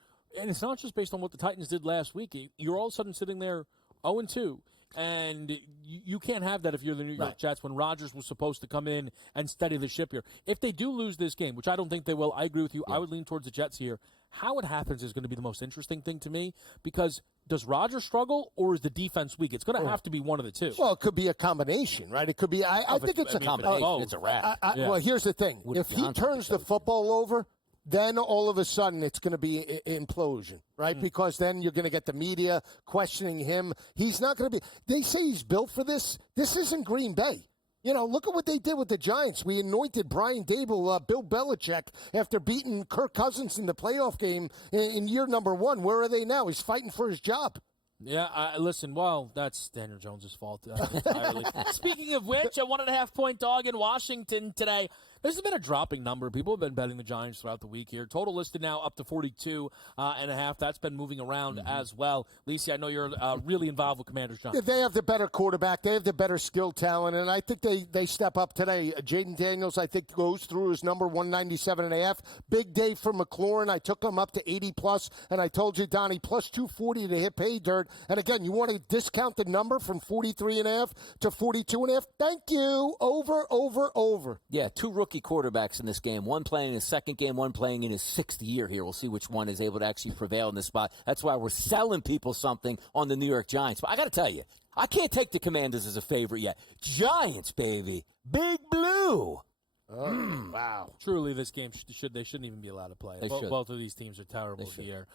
and it's not just based on what the Titans did last week. You're all of a sudden sitting there 0-2. And you can't have that if you're the New York Jets when Rodgers was supposed to come in and steady the ship here. If they do lose this game, which I don't think they will, I agree with you. I would lean towards the Jets here. How it happens is going to be the most interesting thing to me because does Rodgers struggle or is the defense weak? It's going to have to be one of the two. Well, it could be a combination, right? It could be. I think it's a combination. It's a wrap. Well, here's the thing: if he turns the football over, then all of a sudden it's going to be implosion, right? Because then you're going to get the media questioning him. He's not going to be. They say he's built for this. This isn't Green Bay. Look at what they did with the Giants. We anointed Brian Dable, Bill Belichick, after beating Kirk Cousins in the playoff game in year number 1. Where are they now? He's fighting for his job. Yeah, listen, well, that's Daniel Jones' fault entirely. Speaking of which, a 1.5-point dog in Washington today. This has been a dropping number. People have been betting the Giants throughout the week here. Total listed now up to 42.5. That's been moving around as well. Lisa, I know you're really involved with Commanders, John. They have the better quarterback. They have the better skill talent, and I think they step up today. Jaden Daniels, I think, goes through his number 197.5. Big day for McLaurin. I took him up to 80+, and I told you, Donnie, plus 240 to hit pay dirt. And again, you want to discount the number from 43.5 to 42.5? Thank you. Over. Yeah, 2 rookies rookie quarterbacks in this game. One playing in his second game, one playing in his 6th year here. We'll see which one is able to actually prevail in this spot. That's why we're selling people something on the New York Giants. But I got to tell you, I can't take the Commanders as a favorite yet. Giants, baby. Big Blue. Wow. Truly, this game they shouldn't even be allowed to play. Both of these teams are terrible here.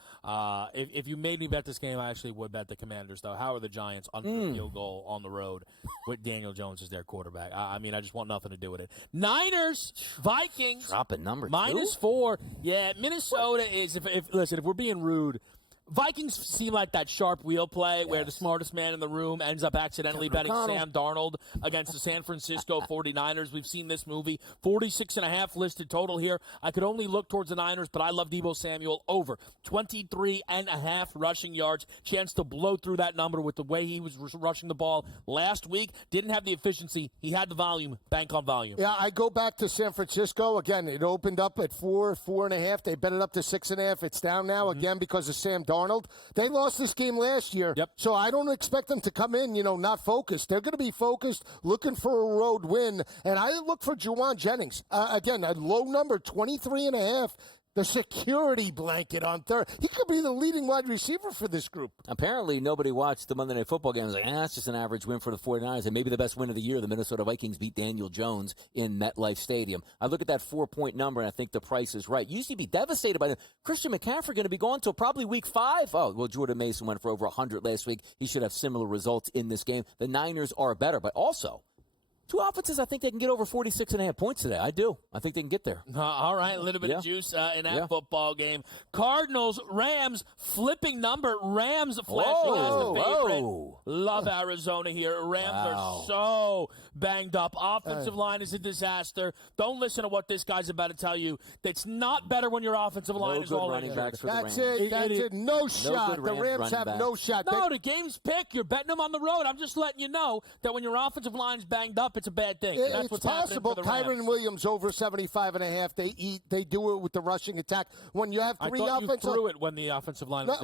If you made me bet this game, I actually would bet the Commanders, though. How are the Giants under a field goal on the road with Daniel Jones as their quarterback? I mean, I just want nothing to do with it. Niners, Vikings. Dropping number -4. Yeah, Minnesota is, if we're being rude, Vikings seem like that sharp wheel play where the smartest man in the room ends up accidentally betting Sam Darnold against the San Francisco 49ers. We've seen this movie. 46.5 listed total here. I could only look towards the Niners, but I love Deebo Samuel over 23.5 rushing yards. Chance to blow through that number with the way he was rushing the ball last week. Didn't have the efficiency. He had the volume. Bank on volume. Yeah, I go back to San Francisco. Again, it opened up at 4.5. They bet it up to 6.5. It's down now again because of Sam Darnold. They lost this game last year, so I don't expect them to come in, not focused. They're going to be focused, looking for a road win, and I look for Juwan Jennings. Again, a low number, 23.5. The security blanket on third. He could be the leading wide receiver for this group. Apparently, nobody watched the Monday Night Football game. I was like, that's just an average win for the 49ers. And maybe the best win of the year, the Minnesota Vikings beat Daniel Jones in MetLife Stadium. I look at that 4-point number, and I think the price is right. You used to be devastated by them. Christian McCaffrey going to be gone until probably week 5. Oh, well, Jordan Mason went for over 100 last week. He should have similar results in this game. The Niners are better, but also, two offenses, I think they can get over 46.5 points today. I do. I think they can get there. All right, a little bit of juice in that football game. Cardinals, Rams, flipping number. Rams flashing as the favorite. Love Arizona here. Rams are so banged up. Offensive line is a disaster. Don't listen to what this guy's about to tell you. It's not better when your offensive line is already hurt. That's it. No shot. The Rams have no shot. No, the game's pick. You're betting them on the road. I'm just letting you know that when your offensive line's banged up, it's a bad thing. That's what's possible. Kyron Williams over 75.5. They do it with the rushing attack. When you have three offensive, you threw it when the offensive line was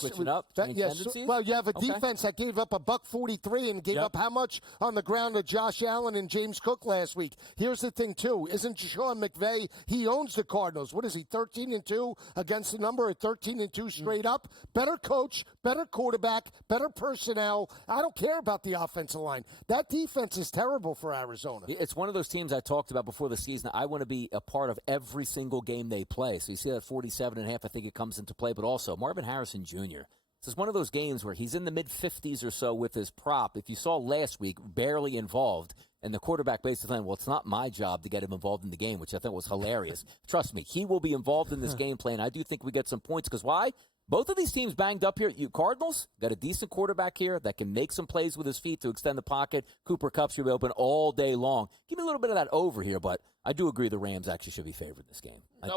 switching up. Well, you have a defense that gave up $143 and gave up how much on the ground to Josh Allen and James Cook last week. Here's the thing too: isn't Sean McVay? He owns the Cardinals. What is he? 13-2 against the number, or 13-2 straight up. Better coach, better quarterback, better personnel. I don't care about the offensive line. That defense is terrible for Arizona. It's one of those teams I talked about before the season. I want to be a part of every single game they play. So you see that 47.5, I think it comes into play. But also, Marvin Harrison Jr., this is one of those games where he's in the mid-50s or so with his prop. If you saw last week, barely involved, and the quarterback basically saying, well, it's not my job to get him involved in the game, which I thought was hilarious. Trust me, he will be involved in this game plan. I do think we get some points, because why? Both of these teams banged up here. You Cardinals got a decent quarterback here that can make some plays with his feet to extend the pocket. Cooper Kupp should be open all day long. Give me a little bit of that over here, but I do agree the Rams actually should be favored in this game. They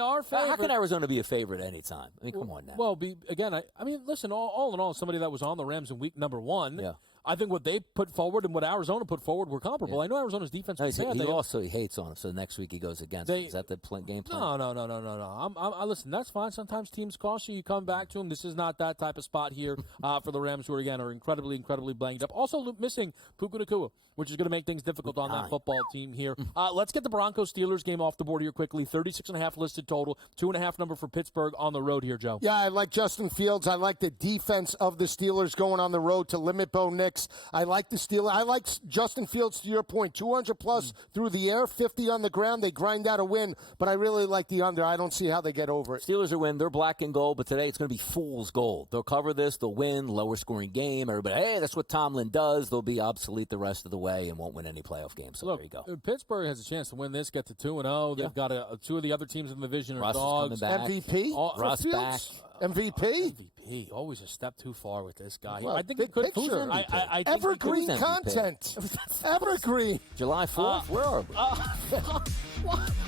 are favored. How can Arizona be a favorite at any time? I mean, come on now. Well, I mean, listen, all in all, somebody that was on the Rams in week number 1, I think what they put forward and what Arizona put forward were comparable. I know Arizona's defense was bad. He hates on him, so next week he goes against him. Is that the game plan? No. Listen, that's fine. Sometimes teams cost you. You come back to them. This is not that type of spot here for the Rams, who, again, are incredibly, incredibly banged up. Also missing Puka Nacua, which is going to make things difficult on that football team here. Let's get the Broncos-Steelers game off the board here quickly. 36.5 listed total. 2.5 number for Pittsburgh on the road here, Joe. Yeah, I like Justin Fields. I like the defense of the Steelers going on the road to limit Bo Nix. I like the Steelers. I like Justin Fields, to your point. 200-plus through the air, 50 on the ground. They grind out a win, but I really like the under. I don't see how they get over it. Steelers are win. They're black and gold, but today it's going to be fool's gold. They'll cover this. They'll win. Lower-scoring game. Everybody, hey, that's what Tomlin does. They'll be obsolete the rest of the way and won't win any playoff games. So look, there you go. Pittsburgh has a chance to win this, get to 2-0. They've got two of the other teams in the division are dogs. MVP? Russ back. MVP? MVP. Always a step too far with this guy. Well, I think he could. I think Evergreen content. Evergreen. July 4th? Where are we?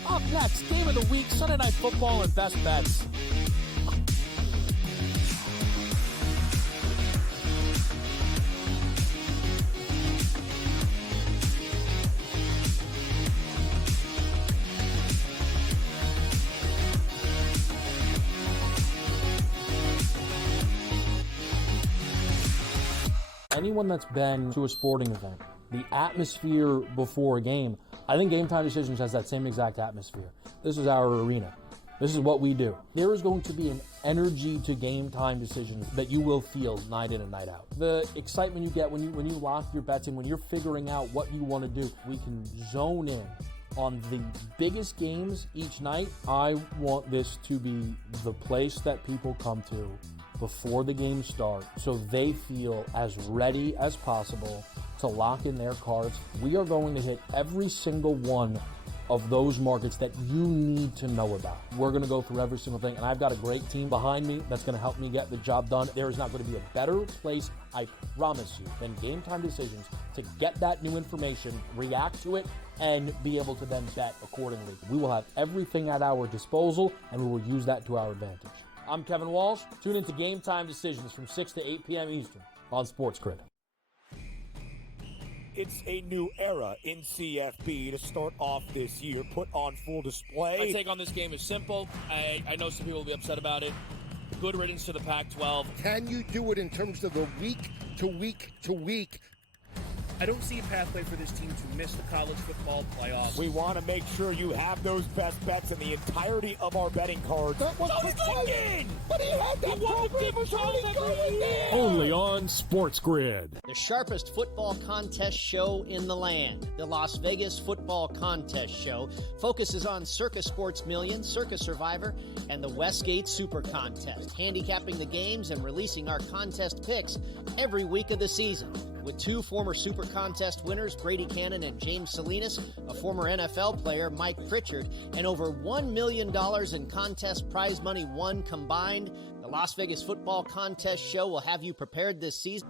Up next, game of the week, Sunday Night Football and best bets. Anyone that's been to a sporting event, the atmosphere before a game, I think Game Time Decisions has that same exact atmosphere. This is our arena. This is what we do. There is going to be an energy to Game Time Decisions that you will feel night in and night out. The excitement you get when you lock your bets in, when you're figuring out what you want to do, we can zone in on the biggest games each night. I want this to be the place that people come to before the games start so they feel as ready as possible to lock in their cards. We are going to hit every single one of those markets that you need to know about. We're going to go through every single thing, and I've got a great team behind me that's going to help me get the job done. There is not going to be a better place, I promise you, than Game Time Decisions to get that new information, react to it, and be able to then bet accordingly. We will have everything at our disposal, and we will use that to our advantage. I'm Kevin Walsh. Tune into Game Time Decisions from 6 to 8 p.m. Eastern on SportsGrid. It's a new era in CFB to start off this year, put on full display. My take on this game is simple. I know some people will be upset about it. Good riddance to the Pac-12. Can you do it in terms of the week to week to week? I don't see a pathway for this team to miss the college football playoffs. We want to make sure you have those best bets in the entirety of our betting cards. That was again! But he had that program was only going there! Only on SportsGrid. The sharpest football contest show in the land, the Las Vegas Football Contest Show, focuses on Circa Sports Million, Circa Survivor, and the Westgate Super Contest, handicapping the games and releasing our contest picks every week of the season. With two former Super Contest winners, Brady Cannon and James Salinas, a former NFL player, Mike Pritchard, and over $1 million in contest prize money won combined, the Las Vegas Football Contest Show will have you prepared this season.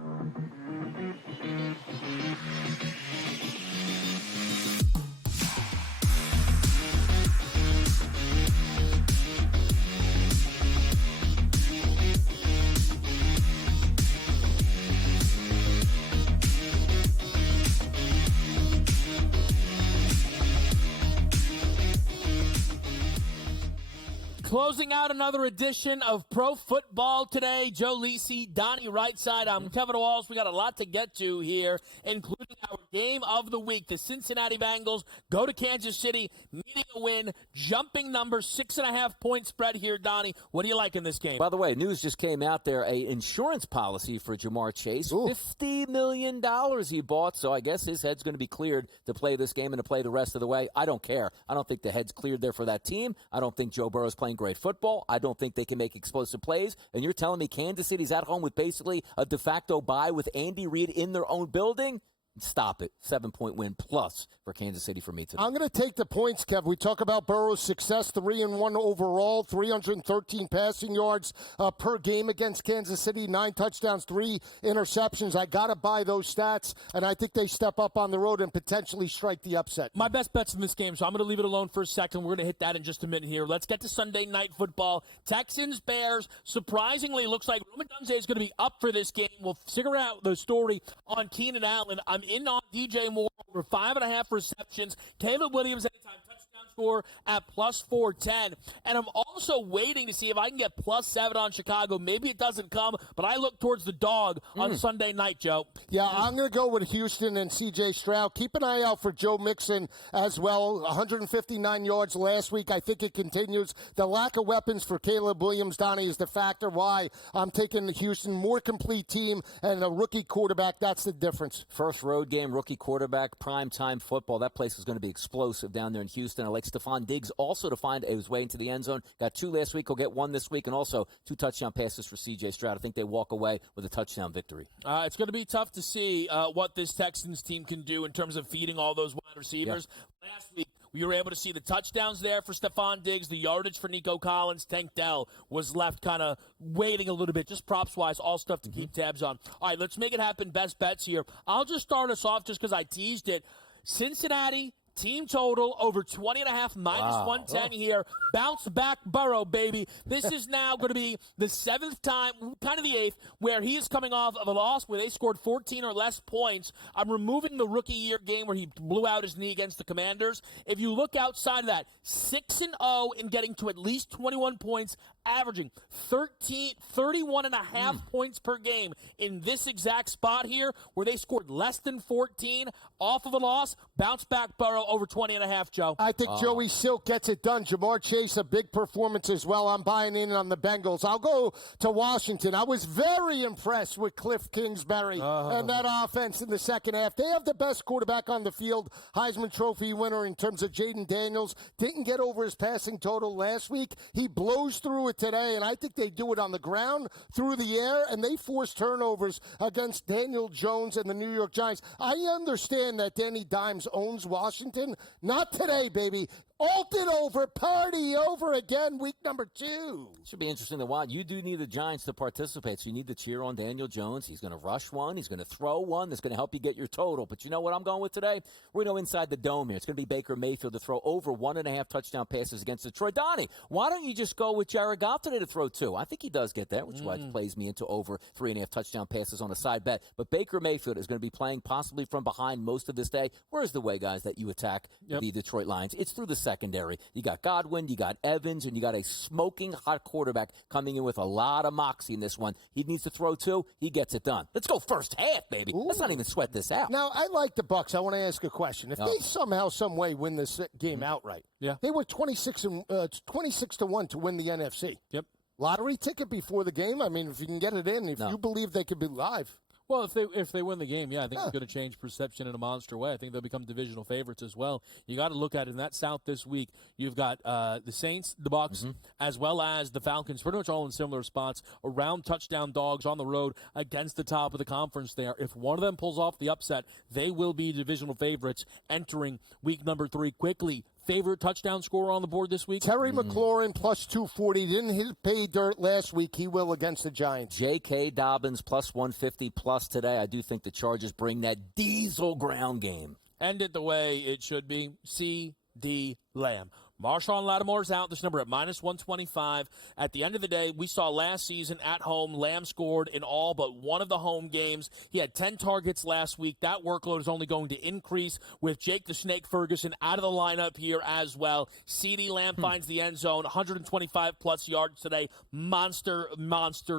Closing out another edition of Pro Football Today. Joe Lisi, Donnie Rightside. I'm Kevin Walsh. We got a lot to get to here, including our game of the week. The Cincinnati Bengals go to Kansas City, needing a win, jumping number 6.5 point spread here. Donnie, what do you like in this game? By the way, news just came out there, a insurance policy for Jamar Chase. Ooh. $50 million he bought, so I guess his head's going to be cleared to play this game and to play the rest of the way. I don't care. I don't think the head's cleared there for that team. I don't think Joe Burrow's playing great football. I don't think they can make explosive plays. And you're telling me Kansas City's at home with basically a de facto bye with Andy Reid in their own building? Stop it. 7-point win plus for Kansas City for me today. I'm going to take the points, Kev. We talk about Burrow's success, 3-1 overall, 313 passing yards per game against Kansas City, 9 touchdowns, 3 interceptions. I got to buy those stats, and I think they step up on the road and potentially strike the upset. My best bet's in this game, so I'm going to leave it alone for a second. We're going to hit that in just a minute here. Let's get to Sunday Night Football. Texans, Bears. Surprisingly, looks like Roman Dunze is going to be up for this game. We'll figure out the story on Keenan Allen. I'm in on DJ Moore over 5.5 receptions. Caleb Williams anytime touchdown score at plus 410. And I'm also waiting to see if I can get plus 7 on Chicago. Maybe it doesn't come, but I look towards the dog on Sunday night, Joe. Yeah, I'm going to go with Houston and C.J. Stroud. Keep an eye out for Joe Mixon as well. 159 yards last week. I think it continues. The lack of weapons for Caleb Williams, Donnie, is the factor why I'm taking the Houston. More complete team and a rookie quarterback. That's the difference. First road game, rookie quarterback, prime-time football. That place is going to be explosive down there in Houston. I like Stephon Diggs also to find his way into the end zone. Got 2 last week. He'll get 1 this week, and also 2 touchdown passes for C.J. Stroud. I think they walk away with a touchdown victory. It's going to be tough to see what this Texans team can do in terms of feeding all those wide receivers. Yeah. Last week, we were able to see the touchdowns there for Stephon Diggs, the yardage for Nico Collins. Tank Dell was left kind of waiting a little bit, just props-wise, all stuff to keep tabs on. All right, let's make it happen. Best bets here. I'll just start us off just because I teased it. Cincinnati, team total over 20.5 minus 110 here. Bounce back Burrow, baby. This is now going to be the 7th time, kind of the 8th, where he is coming off of a loss where they scored 14 or less points. I'm removing the rookie year game where he blew out his knee against the Commanders. If you look outside of that, 6-0 in getting to at least 21 points averaging 31 and a half points per game in this exact spot here, where they scored less than 14 off of a loss. Bounce back Burrow over 20 and a half, Joe. I think Joey Silk gets it done. Jamar Chase, a big performance as well. I'm buying in on the Bengals. I'll go to Washington. I was very impressed with Cliff Kingsbury and that offense in the second half. They have the best quarterback on the field, Heisman Trophy winner in terms of Jaden Daniels. Didn't get over his passing total last week. He blows through it today, and I think they do it on the ground, through the air, and they force turnovers against Daniel Jones and the New York Giants. I understand that Danny Dimes owns Washington. Not today, baby. Alted over, party over again, week number 2. Should be interesting to watch. You do need the Giants to participate, so you need to cheer on Daniel Jones. He's going to rush one. He's going to throw one. That's going to help you get your total. But you know what I'm going with today? We're going to go inside the dome here. It's going to be Baker Mayfield to throw over 1.5 touchdown passes against Detroit. Donnie, why don't you just go with Jared Goff today to throw 2? I think he does get that, which is why it plays me into over 3.5 touchdown passes on a side bet. But Baker Mayfield is going to be playing possibly from behind most of this day. Where's the way, guys, that you attack the Detroit Lions? It's through the secondary. You got Godwin, you got Evans, and you got a smoking hot quarterback coming in with a lot of moxie in this one. He needs to throw 2. He gets it done. Let's go first half, baby. Let's not even sweat this out. Now, I like the Bucs. I want to ask a question. If they somehow, some way win this game outright, they were 26 to 1 to win the NFC. Yep. Lottery ticket before the game. I mean, if you can get it in, if you believe they could be live. Well, if they win the game, I think it's going to change perception in a monster way. I think they'll become divisional favorites as well. You got to look at it in that South this week. You've got the Saints, the Bucs, as well as the Falcons, pretty much all in similar spots, around touchdown dogs on the road against the top of the conference there. If one of them pulls off the upset, they will be divisional favorites entering week number 3 quickly. Favorite touchdown scorer on the board this week? Terry McLaurin plus 240. Didn't hit pay dirt last week. He will against the Giants. J.K. Dobbins plus 150 plus today. I do think the Chargers bring that diesel ground game. End it the way it should be. C.D. Lamb. Marshawn Lattimore's out. This number at minus 125. At the end of the day, we saw last season at home, Lamb scored in all but one of the home games. He had 10 targets last week. That workload is only going to increase with Jake the Snake Ferguson out of the lineup here as well. CeeDee Lamb finds the end zone, 125-plus yards today. Monster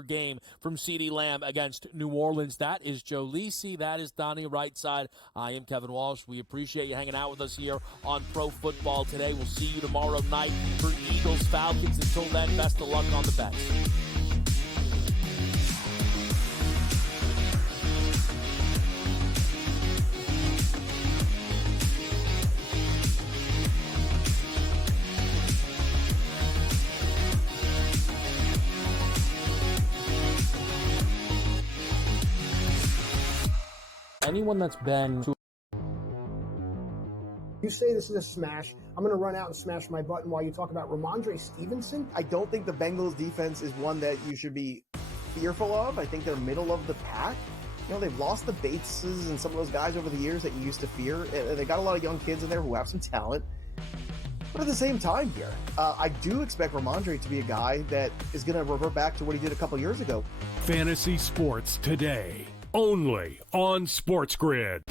game from CeeDee Lamb against New Orleans. That is Joe Lisi. That is Donnie Rightside. I am Kevin Walsh. We appreciate you hanging out with us here on Pro Football Today. We'll see you tomorrow night for Eagles Falcons. Until then, best of luck on the bets. Anyone that's been to You say this is a smash, I'm going to run out and smash my button while you talk about Ramondre Stevenson. I don't think the Bengals defense is one that you should be fearful of. I think they're middle of the pack. You know, they've lost the Bateses and some of those guys over the years that you used to fear. They got a lot of young kids in there who have some talent. But at the same time here, I do expect Ramondre to be a guy that is going to revert back to what he did a couple years ago. Fantasy Sports Today, only on SportsGrid.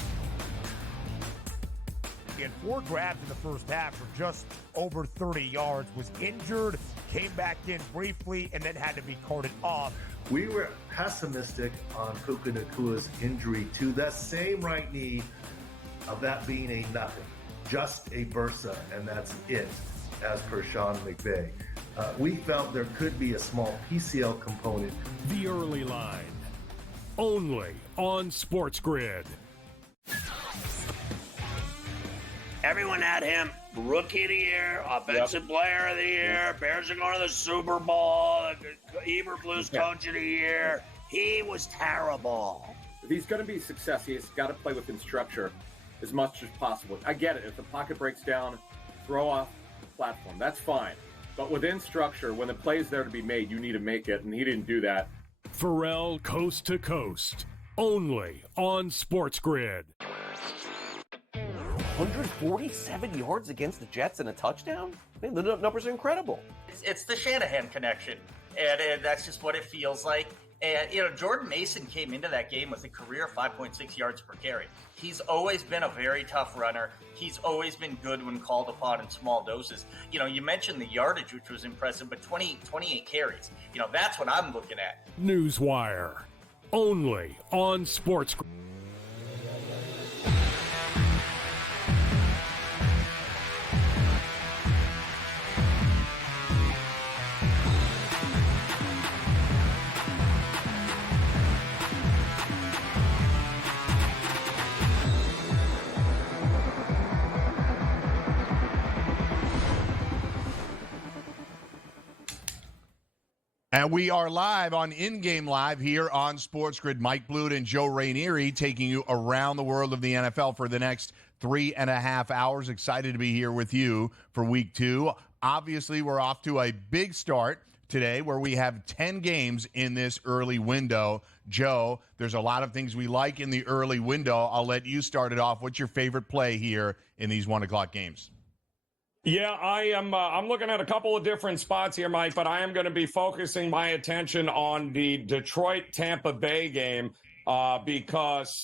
He had 4 grabs in the first half for just over 30 yards, was injured, came back in briefly, and then had to be carted off. We were pessimistic on Puka Nakua's injury to the same right knee, of that being a nothing, just a bursa, and that's it, as per Sean McVay. We felt there could be a small PCL component. The Early Line, only on SportsGrid. Everyone had him Rookie of the Year, Offensive Player of the Year, Bears are going to the Super Bowl, Eberflus Coach of the Year. He was terrible. If he's going to be a success, he's got to play within structure as much as possible. I get it. If the pocket breaks down, throw off the platform. That's fine. But within structure, when the play is there to be made, you need to make it, and he didn't do that. Pharrell Coast to Coast, only on SportsGrid. 147 yards against the Jets and a touchdown? Man, the numbers are incredible. It's the Shanahan connection, and that's just what it feels like. And, Jordan Mason came into that game with a career 5.6 yards per carry. He's always been a very tough runner. He's always been good when called upon in small doses. You mentioned the yardage, which was impressive, but 28 carries. That's what I'm looking at. Newswire. Only on SportsGrid. And we are live on In-Game Live here on SportsGrid. Mike Blute and Joe Rainieri taking you around the world of the NFL for the next 3.5 hours. Excited to be here with you for Week 2. Obviously, we're off to a big start today where we have 10 games in this early window. Joe, there's a lot of things we like in the early window. I'll let you start it off. What's your favorite play here in these 1 o'clock games? Yeah, I am. I'm looking at a couple of different spots here, Mike, but I am going to be focusing my attention on the Detroit-Tampa Bay game because